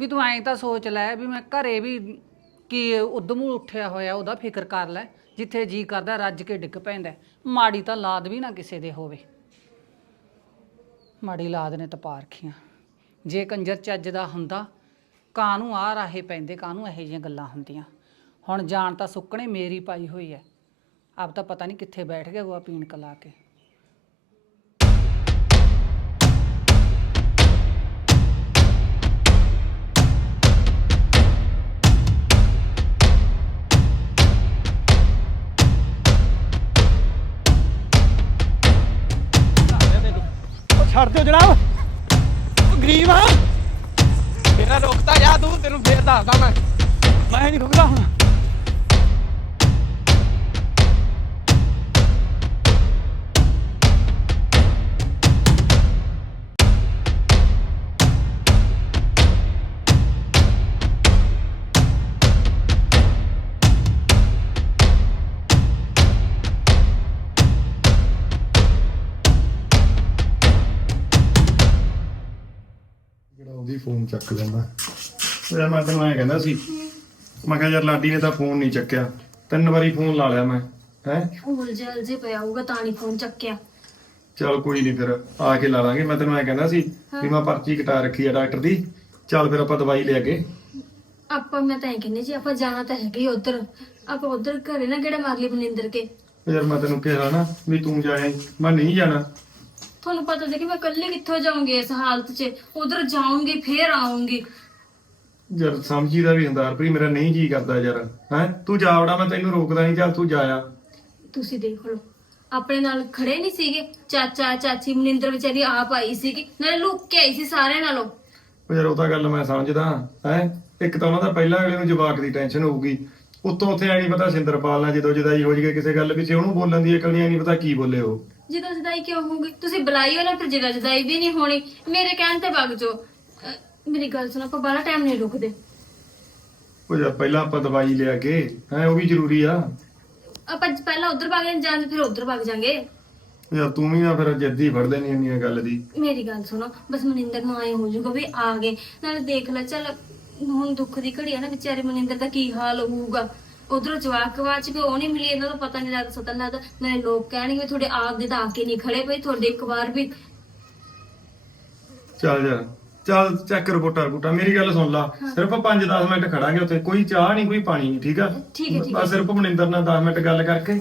E: ਵੀ ਤੂੰ ਐਂ ਤਾਂ ਸੋਚ ਲੈ ਵੀ ਮੈਂ ਘਰੇ ਵੀ ਕੀ ਉਦਮੂ ਉੱਠਿਆ ਹੋਇਆ, ਉਹਦਾ ਫਿਕਰ ਕਰ ਲੈ, ਜਿੱਥੇ ਜੀ ਕਰਦਾ ਰੱਜ ਕੇ ਡਿੱਗ ਪੈਂਦਾ। ਮਾੜੀ ਤਾਂ ਲਾਦ ਵੀ ਨਾ ਕਿਸੇ ਦੇ ਹੋਵੇ। ਮਾੜੀ ਲਾਦ ਨੇ ਤਾਂ ਪਾਰਖੀਆਂ ਜੇ ਕੰਜਰ ਚੱਜ ਦਾ ਹੁੰਦਾ, ਕਾਹਨੂੰ ਆ ਰਾਹੇ ਪੈਂਦੇ, ਕਾਹਨੂੰ ਇਹੋ ਜਿਹੀਆਂ ਗੱਲਾਂ ਹੁੰਦੀਆਂ। ਹੁਣ ਜਾਣ ਤਾਂ ਸੁੱਕਣੇ ਮੇਰੀ ਪਾਈ ਹੋਈ ਐ। ਆਪ ਤਾਂ ਪਤਾ ਨਹੀਂ ਕਿੱਥੇ ਬੈਠ ਗਿਆ ਗੋਆ ਪੀਣ ਕਲਾ ਕੇ।
F: ਛੱਡ ਦਿਓ ਜਨਾਬ। ਉਹ ਗਰੀਬ ਆ। ਮੇਰਾ ਰੋਕਤਾ ਜਾ ਤੂੰ ਤੈਨੂੰ ਫੇਰ ਦੱਸਦਾ ਮੈਂ। ਮੈਂ ਨਹੀਂ ਰੁਕਦਾ ਹੁਣ।
G: ਚੱਕ ਲੈਂਦਾ। ਉਹ ਯਾਰ ਮੈਂ ਤੈਨੂੰ ਐਂ ਕਹਿੰਦਾ ਸੀ ਮੈਂ ਕਿਹਾ ਯਾਰ ਲਾਡੀ ਨੇ ਤਾਂ ਫੋਨ ਨਹੀਂ ਚੱਕਿਆ। ਤਿੰਨ ਵਾਰੀ ਫੋਨ ਲਾ ਲਿਆ ਮੈਂ ਹੈ?
C: ਉਲਝੇ ਉਲਝੇ ਪਿਆ ਹੋਊਗਾ ਤਾਂ ਨਹੀਂ ਫੋਨ ਚੱਕਿਆ।
G: ਚੱਲ ਕੋਈ ਨਹੀਂ ਫਿਰ ਆ ਕੇ ਲਾ ਲਾਂਗੇ। ਮੈਂ ਤੈਨੂੰ ਐਂ ਕਹਿੰਦਾ ਸੀ ਵੀ ਮੈਂ ਪਰਚੀ ਕਟਾ ਰੱਖੀ ਆ ਡਾਕਟਰ ਦੀ। ਚੱਲ ਫਿਰ ਆਪਾਂ ਦਵਾਈ ਲੈ ਕੇ।
H: ਆਪਾਂ ਮੈਂ ਤਾਂ ਇਹ ਕਹਿੰਦੀ ਜੀ ਆਪਾਂ ਜਾਣਾ ਤਾਂ ਹੈਗਾ ਹੀ ਉਧਰ। ਆਪਾਂ ਉਧਰ ਘਰੇ ਨਾ ਕਿਹੜਾ ਮਾਰ ਲਈ ਮਨਿੰਦਰ ਕੇ?
G: ਯਾਰ ਮੈਂ ਤੈਨੂੰ ਕਿਹਾ ਨਾ ਵੀ ਤੂੰ ਜਾਏ। ਮੈਂ ਨਹੀਂ ਜਾਣਾ।
H: ਤੁਹਾਨੂੰ ਪਤਾ ਜੇ ਕਿ ਮੈਂ ਇਕੱਲੇ ਕਿੱਥੋਂ ਜਾਊਂਗੀ ਇਸ ਹਾਲਤ 'ਚ? ਉਧਰ ਜਾਊਂਗੀ ਫੇਰ ਆਊਂਗੀ।
G: ਯਾਰ ਸਮਝੀਦਾ ਵੀ ਹੁੰਦਾ ਹਰਪ੍ਰੀਤ ਮੇਰਾ ਨਹੀਂ ਜੀ ਕਰਦਾ ਯਾਰ। ਹੈ? ਤੂੰ ਜਾ ਵੜਾ ਮੈਂ ਤੈਨੂੰ ਰੋਕਦਾ ਨਹੀਂ ਚੱਲ ਤੂੰ ਜਾਇਆ
H: ਤੁਸੀਂ ਦੇਖ ਲਓ ਆਪਣੇ ਨਾਲ ਖੜੇ ਨਹੀਂ ਸੀਗੇ। ਚਾਚਾ ਚਾਚੀ ਮਨਿੰਦਰ ਵਿਚਾਰੀ ਆਪ ਆਈ ਸੀਗੀ ਨਾਲੇ ਲੁੱਕ ਕੇ ਆਈ ਸੀ ਸਾਰਿਆਂ ਨਾਲੋਂ।
G: ਉਹ ਯਾਰ ਉਹ ਤਾਂ ਗੱਲ ਮੈਂ ਸਮਝਦਾ ਹੈ? ਇੱਕ ਤਾਂ ਉਹਨਾਂ ਦਾ ਪਹਿਲਾਂ ਅਗਲੇ ਨੂੰ ਜਵਾਕ ਦੀ ਟੈਨਸ਼ਨ ਹੋਊਗੀ। ਉੱਤੋਂ ਉੱਥੇ ਐ ਨਹੀਂ ਪਤਾ ਸਿੰਦਰਪਾਲ ਨਾਲ ਜਦੋਂ ਜਦਾਈ ਹੋ ਜਗੇ ਕਿਸੇ ਗੱਲ ਪਿੱਛੇ ਉਹਨੂੰ ਬੋਲਣ ਦੀ ਅਕਲ ਨਹੀਂ ਨਹੀਂ ਪਤਾ ਕੀ ਬੋਲੇ ਉਹ।
H: ਜਦੋਂ ਜਦਾਈ ਕਿਉਂ ਹੋਊਗੀ? ਤੁਸੀਂ ਬੁਲਾਈ ਹੋ ਨਾ ਫਿਰ ਜਦੋਂ ਜਦਾਈ ਵੀ ਨਹੀਂ ਹੋਣੀ। ਮੇਰੇ ਕਹਿਣ ਤੇ ਵਗ ਜਾਓ। ਅਹ ਮੇਰੀ ਗੱਲ ਸੁਣੋ ਆਪਾਂ ਬਾਹਲਾ ਟਾਈਮ ਨਹੀਂ ਰੁਕਦੇ।
G: ਉਹ ਯਾਰ ਪਹਿਲਾਂ ਆਪਾਂ ਦਵਾਈ ਲਿਆ ਕੇ ਹੈ ਉਹ ਵੀ ਜ਼ਰੂਰੀ ਆ।
H: ਆਪਾਂ ਪਹਿਲਾਂ ਉਧਰ ਵਗ ਜਾਂਦੇ ਫਿਰ ਉਧਰ ਵਗ ਜਾਾਂਗੇ?
G: ਯਾਰ ਤੂੰ ਵੀ ਨਾ ਫਿਰ ਜੱਦੀ ਫੜ ਲੈਣੀ ਇੰਨੀਆਂ ਗੱਲ ਦੀ।
H: ਮੇਰੀ ਗੱਲ ਸੁਣੋ ਬਸ ਮਨਿੰਦਰ ਨੂੰ ਆਏ ਹੋ ਜਾਊਗਾ ਵੀ ਆ ਗਏ। ਨਾਲੇ ਦੇਖ ਲੈ ਚੱਲ ਹੁਣ ਦੁੱਖ ਦੀ ਘੜੀ ਆ ਨਾ ਵਿਚਾਰੇ ਮਨਿੰਦਰ ਦਾ ਕੀ ਹਾਲ ਹੋਊਗਾ। ਉਧਰੋਂ ਜਵਾਕ ਵਾਚ ਕੇ ਉਹ ਨਹੀਂ ਮਿਲੀ ਇਹਨਾਂ ਨੂੰ ਪਤਾ ਨਹੀਂ ਲੱਗਦਾ ਸਤਾ ਨੀ ਲੱਗਦਾ ਨਾਲੇ ਲੋਕ ਕਹਿਣਗੇ ਵੀ ਤੁਹਾਡੇ ਆਪ ਦੇ ਤਾਂ ਆ ਕੇ ਨਹੀਂ ਖੜੇ ਬਈ ਤੁਹਾਡੇ ਇੱਕ ਵਾਰ ਵੀ।
G: ਚੱਲ ਯਾਰ ਚੱਲ ਚੈੱਕ ਰਿਪੋਰਟਾਂ ਰਿਪੋਰਟਾਂ ਮੇਰੀ ਗੱਲ ਸੁਣ ਲਾ। ਸਿਰਫ 5-10 ਮਿੰਟ ਖੜਾਂਗੇ ਉੱਥੇ। ਕੋਈ ਚਾਹ ਨਹੀਂ ਕੋਈ ਪਾਣੀ ਨਹੀਂ ਠੀਕ ਆ?
H: ਠੀਕ ਹੈ, ਠੀਕ ਹੈ।
G: ਬਸ ਸਿਰਫ ਮਨਿੰਦਰ ਨਾਲ 10 ਮਿੰਟ ਗੱਲ ਕਰਕੇ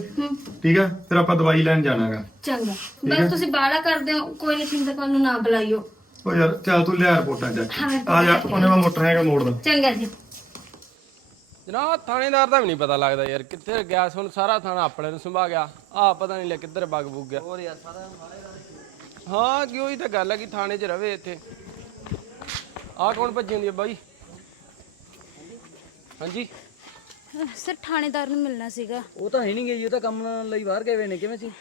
G: ਠੀਕ ਆ? ਫਿਰ ਆਪਾਂ ਦਵਾਈ ਲੈਣ ਜਾਣਾਗਾ।
H: ਚੰਗਾ। ਬਸ ਤੁਸੀਂ ਬਾਹਲਾ ਕਰਦੇ ਹੋ ਕੋਈ ਨਹੀਂ ਸਿੰਦਰ ਨੂੰ ਨਾ ਬੁਲਾਇਓ।
G: ਉਹ ਯਾਰ ਚੱਲ ਤੂੰ ਲਿਆ ਰਿਪੋਰਟਾਂ ਚੱਕ
H: ਹਾਂ,
G: ਆ ਜਾ ਉਹਨੇ ਮੈਂ ਮੋਟਰ ਹੈਗਾ ਮੋੜ ਦਾ
H: ਚੰਗਾ ਜੀ।
F: ਜਨਾਬ ਥਾਣੇਦਾਰ ਦਾ ਵੀ ਨਹੀਂ ਪਤਾ ਲੱਗਦਾ ਯਾਰ ਕਿੱਥੇ ਗਿਆ ਹੁਣ ਸਾਰਾ ਥਾਣਾ ਆਪਣੇ ਨੂੰ ਸੰਭਾ ਗਿਆ। ਆ ਪਤਾ ਨਹੀਂ ਲੈ ਕਿੱਧਰ ਬਗ ਬੁੱਗ ਗਿਆ। ਹੋਰ ਯਾਰ ਸਾਰਾ ਹਾਂ ਕਿ ਉਹੀ ਤਾਂ ਗੱਲ ਹੈ ਕਿ ਥਾਣੇ 'ਚ ਰਵੇ ਇੱਥੇ। ਆ ਕੌਣ ਭੱਜੀ ਹੁੰਦੀ ਹੈ ਬਾਈ? ਹਾਂਜੀ?
C: ਸਰ ਥਾਣੇਦਾਰ ਨੂੰ ਮਿਲਣਾ ਸੀਗਾ।
I: ਉਹ ਤਾਂ ਹੈ ਨਹੀਂ ਗਈ ਉਹ ਤਾਂ ਕੰਮ ਲਈ ਬਾਹਰ ਗਏ ਹੋਏ ਨੇ। ਕਿਵੇਂ ਸੀ?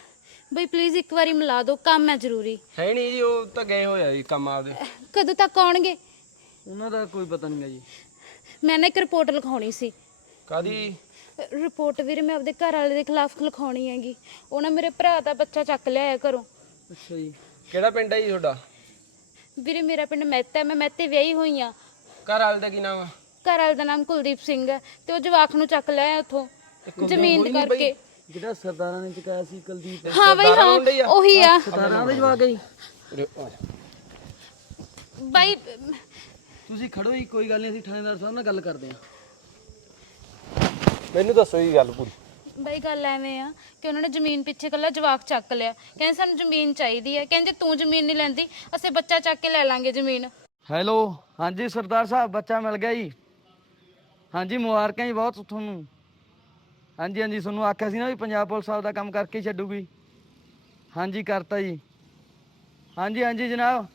C: ਬਈ ਪਲੀਜ਼ ਇੱਕ ਵਾਰੀ ਮਿਲਾ ਦਿਓ ਕੰਮ ਹੈ ਜ਼ਰੂਰੀ।
F: ਹੈ ਨਹੀਂ ਜੀ ਉਹ ਤਾਂ ਗਏ ਹੋਏ ਆ ਜੀ ਕੰਮ ਆਪਦੇ।
C: ਕਦੋਂ ਤੱਕ ਆਉਣਗੇ?
I: ਉਹਨਾਂ ਦਾ ਕੋਈ ਪਤਾ ਨਹੀਂ ਗਾ ਜੀ।
C: ਮੈਂ ਨਾ ਇੱਕ ਰਿਪੋਰਟ ਲਿਖਾਉਣੀ ਸੀ।
F: ਕਾਦੀ
C: ਰਿਪੋਰਟ ਵੀਰੇ ਮੈਂ ਆਪਦੇ ਘਰ ਵਾਲੇ ਦੇ ਖਿਲਾਫ ਲਿਖਾਉਣੀ ਹੈਗੀ। ਉਹ ਨਾ ਮੇਰੇ ਭਰਾ ਦਾ ਬੱਚਾ ਚੱਕ ਲਿਆਇਆ ਘਰੋਂ।
I: ਅੱਛਾ ਜੀ।
F: ਕਿਹੜਾ ਪਿੰਡ ਹੈ ਜੀ ਤੁਹਾਡਾ?
C: ਵੀਰੇ ਮੇਰਾ ਪਿੰਡ ਮਹਿਤਾ ਹੈ ਮੈਂ ਮਹਿਤੇ ਵਿਆਹੀ ਹੋਈ ਆ
F: ਘਰ ਵਾਲੇ ਦਾ ਕੀ ਨਾਮ ਆ?
C: ਘਰ ਵਾਲੇ ਦਾ ਨਾਮ ਕੁਲਦੀਪ ਸਿੰਘ ਹੈ ਤੇ ਉਹ ਜਵਾਕ ਨੂੰ ਚੱਕ ਲਿਆਇਆ ਉੱਥੋਂ ਜ਼ਮੀਨ ਦੇ ਕਰਕੇ।
I: ਜਿਹੜਾ ਸਰਦਾਰਾਂ ਨੇ ਚੁਕਾਇਆ ਸੀ ਕੁਲਦੀਪ।
C: ਹਾਂ ਬਈ ਹਾਂ ਉਹੀ ਆ।
I: ਸਰਦਾਰਾਂ ਦੇ ਜਵਾਕ ਹੈ ਜੀ।
C: ਬਾਈ
I: ਤੁਸੀਂ ਖੜੋ ਜੀ ਕੋਈ ਗੱਲ ਨਹੀਂ ਅਸੀਂ ਥਾਣੇਦਾਰ ਸਾਹਿਬ ਨਾਲ ਗੱਲ ਕਰਦੇ ਹਾਂ।
F: ਮੈਨੂੰ ਦੱਸੋ ਜੀ ਗੱਲ ਪੂਰੀ।
C: ਬਈ ਗੱਲ ਐਵੇਂ ਆ ਕਿ ਉਹਨਾਂ ਨੇ ਜ਼ਮੀਨ ਪਿੱਛੇ ਕੱਲਾ ਜਵਾਕ ਚੱਕ ਲਿਆ। ਕਹਿੰਦੇ ਸਾਨੂੰ ਜ਼ਮੀਨ ਚਾਹੀਦੀ ਹੈ ਕਹਿੰਦੇ ਤੂੰ ਜ਼ਮੀਨ ਨਹੀਂ ਲੈਂਦੀ ਅਸੀਂ ਬੱਚਾ ਚੱਕ ਕੇ ਲੈ ਲਾਂਗੇ ਜ਼ਮੀਨ।
I: ਹੈਲੋ ਹਾਂਜੀ ਸਰਦਾਰ ਸਾਹਿਬ ਬੱਚਾ ਮਿਲ ਗਿਆ ਜੀ। ਹਾਂਜੀ ਮੁਬਾਰਕਾਂ ਜੀ ਬਹੁਤ ਤੁਹਾਨੂੰ। ਹਾਂਜੀ ਹਾਂਜੀ ਤੁਹਾਨੂੰ ਆਖਿਆ ਸੀ ਨਾ ਵੀ ਪੰਜਾਬ ਪੁਲਿਸ ਸਾਹਿਬ ਦਾ ਕੰਮ ਕਰਕੇ ਛੱਡੂਗੀ। ਹਾਂਜੀ ਕਰਤਾ ਜੀ। ਹਾਂਜੀ ਹਾਂਜੀ ਜਨਾਬ।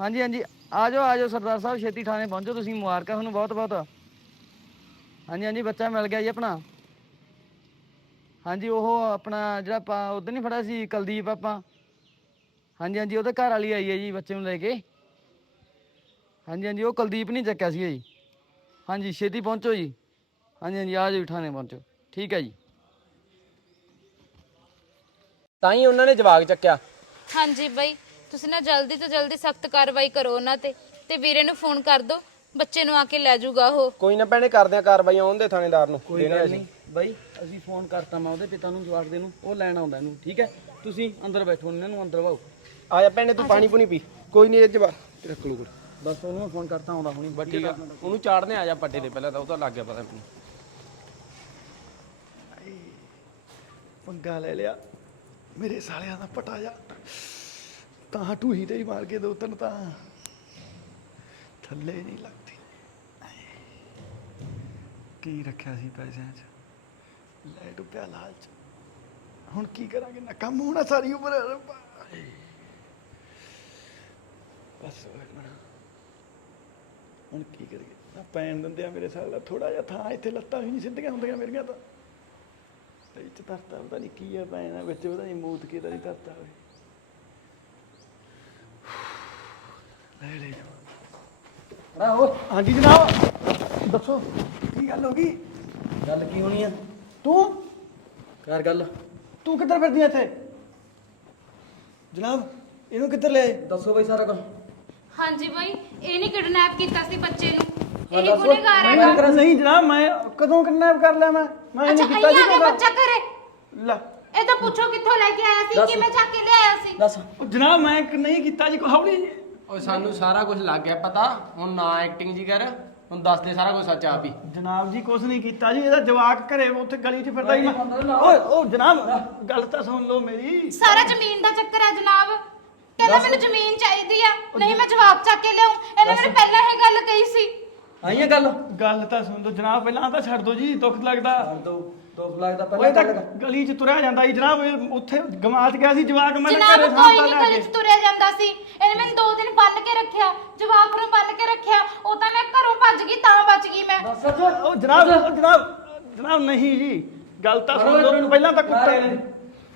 I: ਹਾਂਜੀ ਹਾਂਜੀ। ਆ ਜਾਓ ਆ ਜਾਓ ਸਰਦਾਰ ਸਾਹਿਬ ਛੇਤੀ ਥਾਣੇ ਪਹੁੰਚੋ ਤੁਸੀਂ ਮੁਬਾਰਕਾਂ ਤੁਹਾਨੂੰ ਬਹੁਤ ਬਹੁਤ। ਹਾਂਜੀ ਹਾਂਜੀ ਬੱਚਾ ਮਿਲ ਗਿਆ ਜੀ ਆਪਣਾ। ਹਾਂਜੀ ਉਹ ਆਪਣਾ ਜਿਹੜਾ ਆਪਾਂ ਉਧਰ ਨਹੀਂ ਫੜਿਆ ਸੀ ਕੁਲਦੀਪ ਆਪਾਂ। ਹਾਂਜੀ ਹਾਂਜੀ ਉਹਦੇ ਘਰ ਵਾਲੀ ਆਈ ਹੈ ਜੀ ਬੱਚੇ ਨੂੰ ਲੈ ਕੇ। ਹਾਂਜੀ ਹਾਂਜੀ ਉਹ ਕੁਲਦੀਪ ਨਹੀਂ ਚੱਕਿਆ ਸੀ ਜੀ। ਹਾਂਜੀ ਛੇਤੀ ਪਹੁੰਚੋ ਜੀ। ਹਾਂਜੀ ਹਾਂਜੀ ਆ ਜਾਓ ਥਾਣੇ ਪਹੁੰਚੋ। ਠੀਕ ਹੈ ਜੀ।
F: ਤਾਂ ਹੀ ਉਹਨਾਂ ਨੇ ਜਵਾਕ ਚੱਕਿਆ।
C: ਹਾਂਜੀ ਬਈ। ਤੁਸੀਂ ਨਾ ਜਲਦੀ ਤੋਂ ਜਲਦੀ ਸਖਤ ਕਾਰਵਾਈ ਕਰੋ ਉਹਨਾਂ ਤੇ ਤੇ ਵੀਰੇ ਨੂੰ ਫੋਨ ਕਰ ਦਿਓ ਬੱਚੇ ਨੂੰ ਆ ਕੇ ਲੈ ਜਾਊਗਾ ਉਹ।
F: ਕੋਈ ਨਾ ਭੈਣੇ ਕਰਦੇ ਆ ਕਾਰਵਾਈ ਆਉਣ ਦੇ ਥਾਣੇਦਾਰ ਨੂੰ
I: ਕੋਈ ਗੱਲ ਨਹੀਂ। ਬਾਈ ਅਸੀਂ ਫੋਨ ਕਰਤਾ ਮੈਂ ਉਹਦੇ ਪਿਤਾ ਨੂੰ ਜਵਾਬ ਦੇ ਨੂੰ ਉਹ ਲੈਣ ਆਉਂਦਾ ਇਹਨੂੰ ਠੀਕ ਹੈ? ਤੁਸੀਂ ਅੰਦਰ ਬੈਠੋ ਇਹਨਾਂ ਨੂੰ ਅੰਦਰ ਵਾਓ
F: ਆ ਜਾ ਭੈਣੇ ਤੂੰ ਪਾਣੀ ਪੂਣੀ ਪੀ। ਕੋਈ ਨਹੀਂ ਇਹ ਜਵਾਕ ਰੱਖ ਲੂ
I: ਬਸ ਉਹਨੂੰ ਮੈਂ ਫੋਨ ਕਰਤਾ ਆਉਂਦਾ ਹੁਣੀ
F: ਬਸ ਠੀਕ ਆ। ਉਹਨੂੰ ਚਾੜਨੇ ਆ ਜਾ ਪੱਟੇ ਦੇ ਪਹਿਲਾਂ ਤਾਂ ਉਹ ਤਾਂ ਲੱਗ ਗਿਆ ਪਤਾ ਮੈਨੂੰ।
G: ਪੰਗਾ ਲੈ ਲਿਆ। ਮੇਰੇ ਸਾਲਿਆਂ ਦਾ ਪਟਾ ਜਾ ਤਾਂ ਟੂਹੀ ਤੇ ਹੀ ਮਾਰ ਕੇ ਦੋ ਤਿੰਨ ਤਾਂ। ਥੱਲੇ ਨਹੀਂ ਲੱਗਦੀ। ਕੀ ਰੱਖਿਆ ਸੀ ਪੈਸਿਆਂ 'ਚ? ਲੈ ਡੁੱਬਿਆ ਲਾਲਚ ਹੁਣ ਕੀ ਕਰਾਂਗੇ? ਨਾ ਕੰਮ ਹੋਣਾ ਸਾਰੀ ਉਮਰ। ਰੱਬਾ।
J: ਬਸ ਹੁਣ ਕੀ ਕਰੀਏ? ਆ ਪੈਣ ਦਿੰਦੇ ਆ ਮੇਰੇ ਸਾਲ ਦਾ। ਥੋੜਾ ਜਿਹਾ ਥਾਂ ਇੱਥੇ ਲੱਤਾਂ ਵੀ ਨਹੀਂ ਸਿੱਧੀਆਂ ਹੁੰਦੀਆਂ ਮੇਰੀਆਂ ਤਾਂ। ਤੇ ਇੱਥੇ ਧਰਤਾ ਪਤਾ ਨਹੀਂ ਕੀ ਆ ਪੈਣਾ ਵਿੱਚ ਉਹਦਾ ਹੀ ਮੂਤ ਕੀ ਦਾ ਨਹੀਂ ਧਰਤਾ ਹੋਵੇ। ਲੈ ਲੈ ਆਹੋ ਹਾਂਜੀ ਜਨਾਬ ਦੱਸੋ। ਕੀ ਗੱਲ ਹੋ ਗਈ?
I: ਗੱਲ ਕੀ ਹੋਣੀ ਆ?
J: ਤੂੰ?
I: ਕਰ ਗੱਲ।
J: ਤੂੰ ਕਿੱਧਰ ਫਿਰਦੀ ਐ ਇੱਥੇ? ਜਨਾਬ ਇਹਨੂੰ ਕਿੱਧਰ ਲੈ ਆਏ?
I: ਦੱਸੋ ਬਈ ਸਾਰਾ ਕੁਝ
C: ਹਾਂਜੀ ਬਾਈ ਇਹ ਨਹੀਂ ਕਿਡਨੈਪ ਕੀਤਾ ਸੀ ਬੱਚੇ ਨੂੰ। ਇਹ ਗੁਨੇਗਾਰ
J: ਮੈਂ
C: ਹੈਗਾ।
J: ਕਰਾਂ ਨਹੀਂ ਜਨਾਬ ਮੈਂ ਕਦੋਂ ਕਿਡਨੈਪ ਕਰ ਲਿਆ ਮੈਂ? ਮੈਂ
C: ਅੱਛਾ
J: ਨਹੀਂ ਕੀਤਾ ਜੀ
C: ਆ ਗਿਆ
J: ਕਦੋਂ।
C: ਬੱਚਾ ਘਰੇ।
J: ਲੈ।
C: ਇਹ ਤਾਂ ਪੁੱਛੋ ਕਿੱਥੋਂ ਲੈ ਕੇ ਆਇਆ ਸੀ
I: ਦੱਸ।
C: ਕਿਵੇਂ ਚੱਕ ਕੇ ਲਿਆਇਆ ਸੀ।
I: ਦੱਸ।
J: ਉਹ ਜਨਾਬ ਮੈਂ ਕ- ਨਹੀਂ ਕੀਤਾ ਜੀ ਕੋਈ ਹੌਲੀ
F: ਓਏ ਸਾਨੂੰ ਸਾਰਾ ਕੁਝ ਲੱਗ ਗਿਆ ਪਤਾ? ਹੁਣ ਨਾ ਐਕਟਿੰਗ ਜੀ ਕਰ ਹੁਣ ਦੱਸ ਦੇ ਸਾਰਾ ਕੁਝ ਸੱਚ ਆਪ ਹੀ।
J: ਜਨਾਬ ਜੀ ਕੁਛ ਨਹੀਂ ਕੀਤਾ ਜੀ ਇਹਦਾ ਜਵਾਕ ਘਰੇ ਉੱਥੇ ਗਲੀ 'ਚ ਫਿਰਦਾ ਹੀ ਮੈਂ ਓਏ ਉਹ ਜਨਾਬ ਗੱਲ ਤਾਂ ਸੁਣ ਲਓ ਮੇਰੀ।
C: ਸਾਰਾ ਜ਼ਮੀਨ ਦਾ ਚੱਕਰ ਹੈ ਜਨਾਬ। ਕਹਿੰਦਾ ਮੈਨੂੰ ਜ਼ਮੀਨ ਚਾਹੀਦੀ ਆ ਨਹੀਂ ਮੈਂ ਜਵਾਬ ਚੱਕ ਕੇ ਲਿਆਉਂ ਇਹਨੇ ਮੈਨੂੰ ਪਹਿਲਾਂ ਇਹ ਗੱਲ ਕਹੀ ਸੀ।
I: ਆਈਆਂ ਗੱਲ?
J: ਗੱਲ ਤਾਂ ਸੁਣ ਲਓ ਜਨਾਬ ਪਹਿਲਾਂ ਤਾਂ ਛੱਡ ਦਿਓ ਜੀ ਦੁੱਖ ਲੱਗਦਾ।
I: ਦੋ ਦੋ ਲੱਗਦਾ
J: ਉਹ
I: ਪਹਿਲਾਂ
J: ਤਾਂ
I: ਗੱਲ।
J: ਗਲੀ 'ਚ ਤੁਰਿਆ ਜਾਂਦਾ ਜੀ ਜਨਾਬ ਇਹ ਉੱਥੇ ਗਮਾਤ ਗਿਆ ਸੀ ਜਵਾਕ ਮੈਂ
C: ਜਨਾਬ ਕੋਈ ਨਹੀਂ
J: ਲੈ
C: ਗਲੀ
J: ਕੇ
C: ਚ ਤੁਰਿਆ ਜਾਂਦਾ ਸੀ। ਇਹਨੇ ਮੈਨੂੰ ਦੋ ਦਿਨ ਬੰਨ ਕੇ ਰੱਖਿਆ ਜਵਾਕ ਨੂੰ ਬੰਨ ਕੇ ਰੱਖਿਆ। ਉਹ ਤਾਂ ਮੈਂ ਘਰੋਂ ਭੱਜ ਗਈ ਤਾਂ ਬਚ ਗਈ ਮੈਂ।
J: ਉਹ ਜਨਾਬ ਉਹ ਜਨਾਬ ਜਨਾਬ ਨਹੀਂ ਜੀ ਗੱਲ ਤਾਂ ਸੁਣ ਲਓ ਪਹਿਲਾਂ ਤਾਂ ਕੁੱਤਾ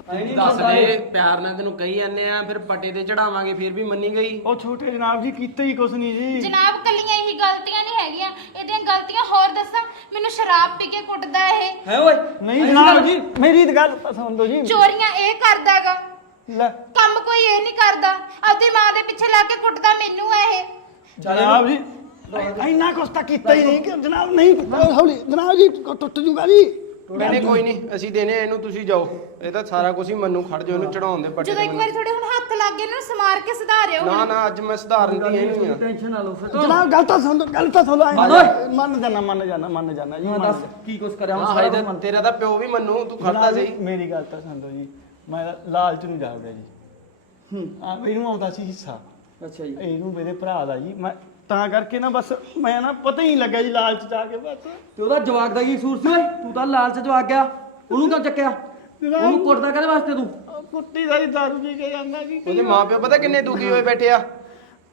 F: ਦੱਸ ਦੇ ਪਿਆਰ ਨਾਲ ਤੈਨੂੰ ਕਹੀ ਜਾਂਦੇ ਆ ਫਿਰ ਪੱਟੇ ਤੇ ਚੜਾਵਾਂਗੇ ਫਿਰ ਵੀ ਮੰਨੀ ਗਈ?
J: ਉਹ ਛੋਟੇ ਜਨਾਬ ਜੀ ਕੀਤਾ ਹੀ ਕੁਛ ਨਹੀਂ ਜੀ।
C: ਜਨਾਬ ਕੱਲੀਆਂ ਇਹੀ ਗਲਤੀਆਂ ਨਹੀਂ ਹੈਗੀਆਂ। ਇਹਦੀਆਂ ਗਲਤੀਆਂ ਹੋਰ ਦੱਸਾਂ ਮੈਨੂੰ ਸ਼ਰਾਬ ਪੀ ਕੇ ਕੁੱਟਦਾ ਇਹ।
I: ਹੈ ਓਏ
J: ਨਹੀਂ ਜਨਾਬ ਜੀ ਮੇਰੀ ਤਾਂ ਗੱਲ ਸੁਣ ਲਓ ਜੀ।
C: ਚੋਰੀਆਂ ਇਹ ਕਰਦਾਗਾ।
J: ਲੈ।
C: ਕੰਮ ਕੋਈ ਇਹ ਨਹੀਂ ਕਰਦਾ। ਆਪਦੀ ਮਾਂ ਦੇ ਪਿੱਛੇ ਲਾ ਕੇ ਕੁੱਟਦਾ ਮੈਨੂੰ ਆ ਇਹ
J: ਜਨਾਬ ਜੀ ਇੰਨਾ ਕੁਛ ਤਾਂ ਕੀਤਾ ਹੀ ਨਹੀਂ ਕਿ ਜਨਾਬ ਨਹੀਂ ਹੌਲੀ ਜਨਾਬ ਜੀ ਟੁੱਟ ਜੂਗਾ ਜੀ।
F: ਨਹੀਂ ਕੋਈ ਨਹੀਂ ਅਸੀਂ ਦੇਨੇ ਆ ਇਹਨੂੰ ਤੁਸੀਂ ਜਾਓ। ਇਹ ਤਾਂ ਸਾਰਾ ਕੁਝ ਹੀ ਮੰਨੂ ਖੜ ਜਾਓ ਇਹਨੂੰ ਚੜਾਉਣ ਦੇ ਪੱਟੇ
C: ਜਦੋਂ
F: ਤੇ
C: ਇੱਕ ਵਾਰੀ ਤੁਹਾਡੇ ਹੁਣ ਹੱਥ ਲੱਗ ਗਏ ਨਾ ਸਮਾਰ ਕੇ ਸੁਧਾਰਿਓ
F: ਨਾ ਨਾ ਅੱਜ ਮੈਂ ਸੁਧਾਰਨ ਦੀ ਇਹਨੂੰ ਆ।
I: ਟੈਨਸ਼ਨ ਨਾ ਲਓ ਫਿਰ
J: ਜਨਾਬ ਗੱਲ ਤਾਂ ਸੁਣ ਗੱਲ ਤਾਂ ਸੁਣ ਮੰਨ ਜਾਣਾ ਮੰਨ ਜਾਣਾ ਮੰਨ ਜਾਣਾ ਜੀ
I: ਮੈਂ
J: ਮੰਨ
I: ਦੱਸ ਕੀ ਕੁਛ ਕਰਿਆ ਹੁਣ
F: ਹਾਂ
I: ਸਾਰਾ
F: ਤਾਂ ਤੇਰਾ ਤਾਂ ਪਿਓ ਵੀ ਮੰਨੂ ਤੂੰ ਖੜਦਾ ਸਹੀ।
J: ਮੇਰੀ ਗੱਲ ਤਾਂ ਸੁਣ ਲਓ ਜੀ ਮੈਂ ਲਾਲਚ ਨੂੰ ਜਾ ਰਿਹਾ ਜੀ। ਹੂੰ। ਆ ਇਹਨੂੰ ਆਉਂਦਾ ਸੀ ਹਿੱਸਾ।
I: ਅੱਛਾ ਜੀ।
J: ਇਹਨੂੰ ਮੇਰੇ ਭਰਾ ਦਾ ਜੀ ਮੈਂ ਤਾਂ ਕਰਕੇ ਨਾ ਬਸ ਮੈਂ ਨਾ ਪਤਾ ਹੀ ਨਹੀਂ ਲੱਗਾ ਜੀ ਲਾਲਚ ਚ ਆ ਕੇ ਬਸ।
I: ਤੇ ਉਹਦਾ ਜਵਾਕ ਦਾ ਕੀ ਕਸੂਰ ਸੀ ਓਏ? ਤੂੰ ਤਾਂ ਲਾਲਚ ਜਵਾਕ ਗਿਆ। ਉਹਨੂੰ ਕਿਉਂ ਚੱਕਿਆ? ਉਹਨੂੰ ਕੁੱਟਦਾ ਕਾਹਦੇ ਵਾਸਤੇ ਤੂੰ?
J: ਉਹ ਕੁੱਤੀ ਦਾ ਹੀ ਦਾਰੂ ਪੀ ਕੇ ਜਾਂਦਾ ਜੀ
F: ਉਹਦੇ ਮਾਪਿਓ ਪਤਾ ਕਿੰਨੇ ਦੁਖੀ ਹੋਏ ਬੈਠੇ ਆ?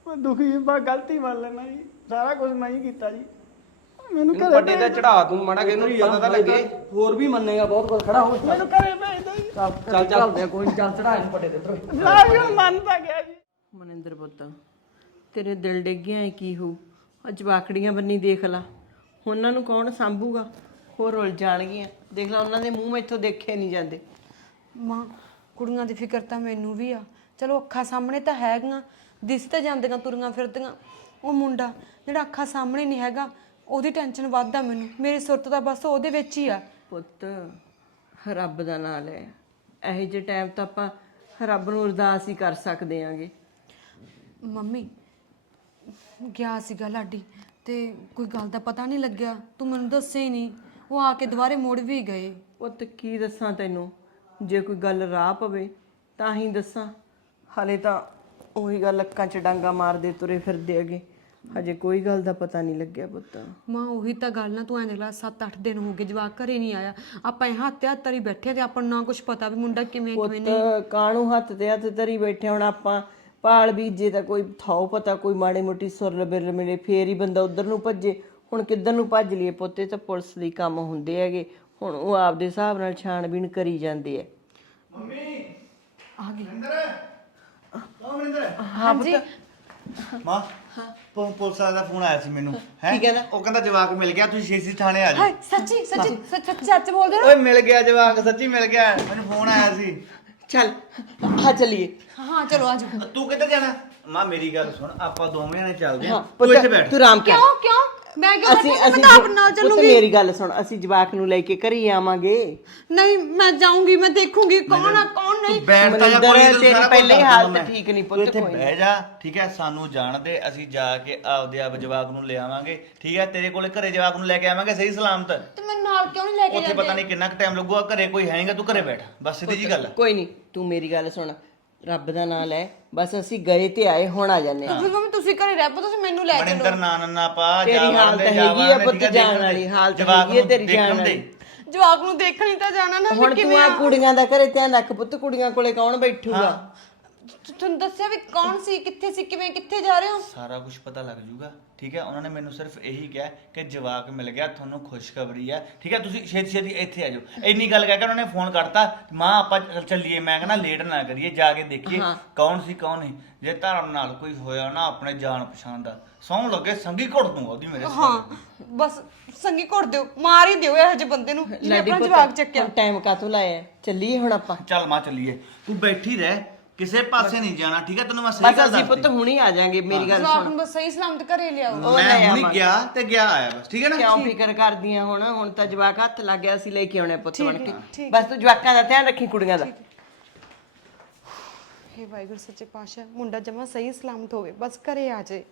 J: ਮੈਂ ਦੁਖੀ ਬਾ ਗਲਤੀ ਮੰਨ ਲੈਣਾ ਜੀ। ਸਾਰਾ ਕੁਝ ਮੈਂ ਹੀ ਕੀਤਾ ਜੀ। ਮੈਨੂੰ
F: ਇਹਨੂੰ
J: ਘਰੇ
F: ਪੱਟੇ ਤੇ ਚੜਾ ਤੂੰ ਮਾੜਾ ਕਿ ਇਹਨੂੰ ਪਤਾ ਤਾਂ ਲੱਗੇ।
I: ਹੋਰ ਵੀ ਮੰਨੇਗਾ ਬਹੁਤ ਕੁਝ ਖੜਾ ਹੋ
J: ਮੈਨੂੰ ਘਰੇ ਭੇਜ ਦੋ ਜੀ।
I: ਚੱਲ ਚੱਲ ਚੱਲਦੇ ਆ, ਕੋਈ ਨੀ, ਚੱਲ ਚੜਾ ਇਹਨੂੰ ਪੱਟੇ ਓਏ।
J: ਜਨਾਬ ਜੀ ਹੁਣ ਮੰਨ ਤਾਂ ਗਿਆ ਜੀ।
B: ਮਨਿੰਦਰ ਪੁੱਤ ਤੇਰੇ ਦਿਲ ਡਿੱਗ ਗਿਆ ਹੈ ਕੀ ਹੋ ਅੱਜ ਵਾਕੜੀਆਂ ਬੰਨੀ ਦੇਖ ਲਾ। ਉਹਨਾਂ ਨੂੰ ਕੌਣ ਸੰਭੂਗਾ? ਹੋਰ ਰੁੱਲ ਜਾਣਗੀਆਂ। ਦੇਖ ਲਾ ਉਹਨਾਂ ਦੇ ਮੂੰਹ ਮੈਥੋਂ ਦੇਖੇ ਨਹੀਂ ਜਾਂਦੇ।
A: ਮਾਂ ਕੁੜੀਆਂ ਦੀ ਫਿਕਰ ਤਾਂ ਮੈਨੂੰ ਵੀ ਆ। ਚਲੋ ਅੱਖਾਂ ਸਾਹਮਣੇ ਤਾਂ ਹੈਗੀਆਂ। ਦਿਸ ਤਾਂ ਜਾਂਦੀਆਂ ਤੁਰੀਆਂ ਫਿਰਦੀਆਂ। ਉਹ ਮੁੰਡਾ ਜਿਹੜਾ ਅੱਖਾਂ ਸਾਹਮਣੇ ਨਹੀਂ ਹੈਗਾ ਉਹਦੀ ਟੈਨਸ਼ਨ ਵੱਧਦਾ ਮੈਨੂੰ। ਮੇਰੀ ਸੁਰਤ ਤਾਂ ਬਸ ਉਹਦੇ ਵਿੱਚ ਹੀ ਆ।
B: ਪੁੱਤ ਰੱਬ ਦਾ ਨਾਮ ਲੈ। ਇਹੋ ਜਿਹੇ ਟਾਈਮ ਤਾਂ ਆਪਾਂ ਰੱਬ ਨੂੰ ਅਰਦਾਸ ਹੀ ਕਰ ਸਕਦੇ ਆਂਗੇ।
A: ਮੰਮੀ ਗਿਆ ਸੀਗਾ ਲਾਡੀ ਤੇ ਕੋਈ ਗੱਲ ਦਾ ਪਤਾ ਨਹੀਂ ਲੱਗਿਆ। ਤੂੰ ਮੈਨੂੰ ਦੱਸਿਆ ਹੀ ਨਹੀਂ। ਉਹ ਆ ਕੇ ਦੁਬਾਰੇ ਮੁੜ ਵੀ ਗਏ।
B: ਪੁੱਤ ਕੀ ਦੱਸਾਂ ਤੈਨੂੰ? ਜੇ ਕੋਈ ਗੱਲ ਰਾਹ ਪਵੇ ਤਾਂ ਹੀ ਦੱਸਾਂ। ਹਲੇ ਤਾਂ ਉਹੀ ਗੱਲ ਅੱਕਾਂ 'ਚ ਡਾਂਗਾ ਮਾਰਦੇ ਤੁਰੇ ਫਿਰਦੇ ਅਗੇ ਹਜੇ ਕੋਈ ਗੱਲ ਦਾ ਪਤਾ ਨਹੀਂ ਲੱਗਿਆ ਪੁੱਤ।
A: ਮਾਂ ਉਹੀ ਤਾਂ ਗੱਲ ਨਾ ਤੂੰ ਐਂ ਦੇਖ ਲਾ 7-8 ਦਿਨ ਹੋ ਗਏ ਜਵਾਕ ਘਰੇ ਨਹੀਂ ਆਇਆ। ਆਪਾਂ ਇਹ ਹੱਥ ਹੱਥ ਹੀ ਬੈਠੇ ਤੇ ਆਪਾਂ ਨੂੰ ਨਾ ਕੁਝ ਪਤਾ ਵੀ ਮੁੰਡਾ ਕਿਵੇਂ ਕਿਵੇਂ ਨਹੀਂ।
B: ਪੁੱਤ ਕਾਣੂ ਹੱਥ ਤੇ ਹੱਥ ਧਰੀ ਬੈਠੇ ਹੁਣ ਆਪਾਂ ਪਾਲ ਬੀਜੇ ਤਾਂ ਕੋਈ ਥਾਉ ਪਤਾ ਕੋਈ ਮਾੜੀ ਮੋਟੀ ਸੁਰ ਬਿਰ ਮਿਲੇ ਫੇਰ ਹੀ ਬੰਦਾ ਉਧਰ ਨੂੰ ਭੱਜੇ। ਹੁਣ ਕਿੱਧਰ ਨੂੰ ਭੱਜ ਲਈਏ ਪੁੱਤੇ ਤਾਂ ਪੁਲਿਸ ਲਈ ਕੰਮ ਹੁੰਦੇ ਹੈਗੇ। ਹੁਣ ਉਹ ਆਪਦੇ ਹਿਸਾਬ ਨਾਲ ਛਾਣਬੀਣ ਕਰੀ ਜਾਂਦੇ ਆ।
A: ਹਾਂਜੀ
D: ਮਾਂ ਪੁ- ਪੁਲਿਸ ਵਾਲਾ ਦਾ ਫੋਨ ਆਇਆ ਸੀ ਮੈਨੂੰ। ਹੈ?
B: ਕੀ ਕਹਿੰਦਾ?
D: ਉਹ ਕਹਿੰਦਾ ਜਵਾਕ ਮਿਲ ਗਿਆ ਤੁਸੀਂ ਛੇਤੀ ਥਾਣੇ ਆ ਜਾਓ।
A: ਹਾਏ ਸੱਚੀ ਸੱਚੀ ਸੱਚ ਸੱਚ ਸੱਚ ਬੋਲਦੇ ਹੋ
D: ਓਏ ਮਿਲ ਗਿਆ ਜਵਾਕ ਸੱਚੀ ਮਿਲ ਗਿਆ। ਮੈਨੂੰ ਫੋਨ ਆਇਆ ਸੀ।
B: ਚੱਲ ਆ ਚੱਲੀਏ।
A: ਹਾਂ ਚਲੋ ਆ ਜਾਓ।
D: ਤੂੰ ਕਿੱਧਰ ਜਾਣਾ? ਮਾਂ ਮੇਰੀ ਗੱਲ ਸੁਣ ਆਪਾਂ ਦੋਵੇਂ ਨੇ ਚੱਲਦੇ
B: ਹਾਂ।
D: ਤੂੰ ਇੱਥੇ ਬੈਠ।
B: ਤੂੰ ਆਰਾਮ ਕਰ।
A: ਕਿਉਂ ਕਿਉਂ? ਮੈਂ ਕਿਉਂ
B: ਅਸੀਂ? ਅਸੀਂ
A: ਤਾਂ ਆਪ ਨਾਲ ਚੱਲੂਗੀ।
B: ਮੇਰੀ ਗੱਲ ਸੁਣ ਅਸੀਂ ਜਵਾਕ ਨੂੰ ਲੈ ਕੇ ਘਰੀ ਆਵਾਂਗੇ।
A: ਨਹੀਂ ਮੈਂ ਜਾਊਂਗੀ ਮੈਂ ਦੇਖੂੰਗੀ ਕੌਣ ਆ ਕੌਣ ਨਹੀਂ।
D: ਬੈਠ ਤਾਂ ਜਾ
B: ਮਨਿੰਦਰ,
D: ਕੋਈ
B: ਤੇਰੀ ਪਹਿਲੇ
D: ਦੱਸ
B: ਹਾਲਤ। ਠੀਕ ਨਹੀਂ ਪੁੱਤ,
D: ਤੂੰ ਇੱਥੇ
B: ਕੋਈ
D: ਬਹਿ ਜਾ ਠੀਕ ਹੈ? ਸਾਨੂੰ ਜਾਣ ਦੇ ਅਸੀਂ ਜਾ ਕੇ ਆਪਦੇ ਆਪ ਜਵਾਕ ਨੂੰ ਲੈ ਆਵਾਂਗੇ ਠੀਕ ਹੈ? ਤੇਰੇ ਕੋਲੇ ਘਰੇ ਜਵਾਕ ਨੂੰ ਲੈ ਕੇ ਆਵਾਂਗੇ ਸਹੀ ਸਲਾਮਤ।
A: ਤੇ ਮੈਂ ਨਾਲ ਕਿਉਂ ਨਹੀਂ ਲੈ ਕੇ
D: ਉੱਥੇ ਪਤਾ ਨਹੀਂ ਕਿੰਨਾ ਕੁ ਟਾਈਮ ਲੱਗੂਗਾ ਘਰੇ ਕੋਈ ਹੈਗਾ ਤੂੰ ਘਰੇ ਬੈਠ। ਬਸ ਸਿੱਧੀ ਜੀ ਗੱਲ ਆ।
B: ਕੋਈ ਨਹੀਂ ਤੂੰ ਮੇਰੀ ਗੱਲ ਸੁਣ। ਰੱਬ ਦਾ ਨਾਮ ਲੈ। ਬਸ ਅਸੀਂ ਗਏ ਤੇ ਆਏ ਹੁਣ ਆ ਜਾਂਦੇ ਆ
A: ਫਿਰ ਮੰਮੀ ਤੁਸੀਂ ਘਰੇ ਰਹਿ ਪੋ ਤੁਸੀਂ ਮੈਨੂੰ ਲੈ
D: ਮਨਿੰਦਰ
A: ਚਲੋ।
D: ਨਾ ਨਾ ਪਾ
B: ਤੇਰੀ
D: ਜਾ
B: ਹਾਲਤ
D: ਵੜਦੇ, ਜਾ
B: ਹੈਗੀ ਆ ਪੁੱਤ
D: ਹੈ,
B: ਜਾਣ ਵਾਲੀ
D: ਦੇ।
B: ਹਾਲਤ ਹੈਗੀ ਆ
D: ਨੂੰ
B: ਤੇਰੀ
D: ਦੇਖਣ
B: ਜਾਣ
D: ਦੇ।
B: ਵਾਲੀ।
A: ਜਵਾਕ ਨੂੰ ਦੇਖਣੀ ਤਾਂ ਜਾਣਾ ਨਾ
B: ਹੁਣ ਤੂੰ
A: ਕਿਵੇਂ
B: ਆ
A: ਆ?
B: ਕੁੜੀਆਂ ਦਾ ਘਰੇ ਧਿਆਨ ਰੱਖ ਪੁੱਤ ਕੁੜੀਆਂ ਕੋਲੇ ਕੌਣ ਬੈਠੂਗਾ?
A: ਤੁ- ਤੁਹਾਨੂੰ ਦੱਸਿਆ ਵੀ ਕੌਣ ਸੀ ਕਿੱਥੇ ਸੀ ਕਿਵੇਂ ਕਿੱਥੇ ਜਾ ਰਹੇ ਹੋ?
D: ਸਾਰਾ ਕੁਝ ਪਤਾ ਲੱਗ ਜੂਗਾ। ਠੀਕ ਹੈ? ਉਹਨਾਂ ਨੇ ਮੈਨੂੰ ਸਿਰਫ ਇਹੀ ਕਿਹਾ ਕਿ ਜਵਾਕ ਮਿਲ ਗਿਆ ਤੁਹਾਨੂੰ ਖੁਸ਼ਖਬਰੀ ਹੈ। ਠੀਕ ਹੈ? ਤੁਸੀਂ ਛੇਤੀ ਛੇਤੀ ਇੱਥੇ ਆ ਜਾਓ। ਇੰਨੀ ਗੱਲ ਕਹਿ ਕੇ ਉਹਨਾਂ ਨੇ ਫੋਨ ਕਰਤਾ ਮਾਂ ਆਪਾਂ ਚੱਲ- ਚੱਲੀਏ। ਮੈਂ ਕਹਿੰਦਾ ਲੇਟ ਨਾ ਕਰੀਏ ਜਾ ਕੇ ਦੇਖੀਏ ਕੌਣ ਸੀ ਕੌਣ ਨਹੀਂ। ਜੇ ਧਰਮ ਨਾਲ ਕੋਈ ਹੋਇਆ ਨਾ ਆਪਣੇ ਜਾਣ ਪਛਾਣ ਦਾ। ਸੌਂ ਲੱਗੇ ਸੰਗੀ ਘੁੱਟ ਦੂੰ ਉਹਦੀ ਮੇਰੇ ਸਿਰ
A: ਹਾਂ ਬਸ ਸੰਗੀ ਘੋੜ ਦਿਓ ਮਾਰ ਹੀ ਦਿਓ ਇਹੋ ਜਿਹੇ ਬੰਦੇ ਨੂੰ। ਜਿਹਨੇ ਆਪਣਾ ਜਵਾਕ ਚੱਕਿਆ।
B: ਟਾਈਮ ਕਾਤੋਂ ਲਾਇਆ? ਚੱਲੀਏ ਹੁਣ ਆਪਾਂ।
D: ਚੱਲ ਮਾਂ ਚੱਲੀਏ। ਤੂੰ ਬੈਠੀ ਰਹਿ। ਕਿਸੇ ਪਾਸੇ ਨਹੀਂ ਜਾਣਾ ਠੀਕ ਹੈ? ਤੈਨੂੰ ਮੈਂ ਸਹੀ
B: ਬਸ
D: ਗੱਲ
B: ਅਸੀਂ ਪੁੱਤ
D: ਦੱਸਦੀ
B: ਹੁਣੀ ਆ ਜਾਾਂਗੇ ਮੇਰੀ ਗੱਲ ਸੁਣ।
A: ਨੂੰ ਬਸ ਸਹੀ ਸਲਾਮਤ ਘਰੇ ਲਿਆਓ।
D: ਮੈਂ ਹੁਣੀ ਗਿਆ ਤੇ ਗਿਆ ਆਇਆ ਬਸ ਠੀਕ ਹੈ ਨਾ?
B: ਕਿਉਂ ਫਿਕਰ ਕਰਦੀਆਂ ਹੁਣ? ਹੁਣ ਤਾਂ ਜਵਾਕ ਹੱਥ ਲੱਗ ਗਿਆ ਅਸੀਂ ਲੈ ਕੇ ਆਉਣੇ ਪੁੱਤ ਬਣ ਕੇ। ਬਸ ਤੂੰ ਜਵਾਕਾਂ ਦਾ ਧਿਆਨ ਰੱਖੀ ਕੁੜੀਆਂ ਦਾ।
A: ਹੇ ਵਾਹਿਗੁਰੂ ਸੱਚੇ ਪਾਤਸ਼ਾਹ ਮੁੰਡਾ ਜਮਾ ਸਹੀ ਸਲਾਮਤ ਹੋਵੇ ਬਸ ਘਰੇ ਆ ਜਾਏ।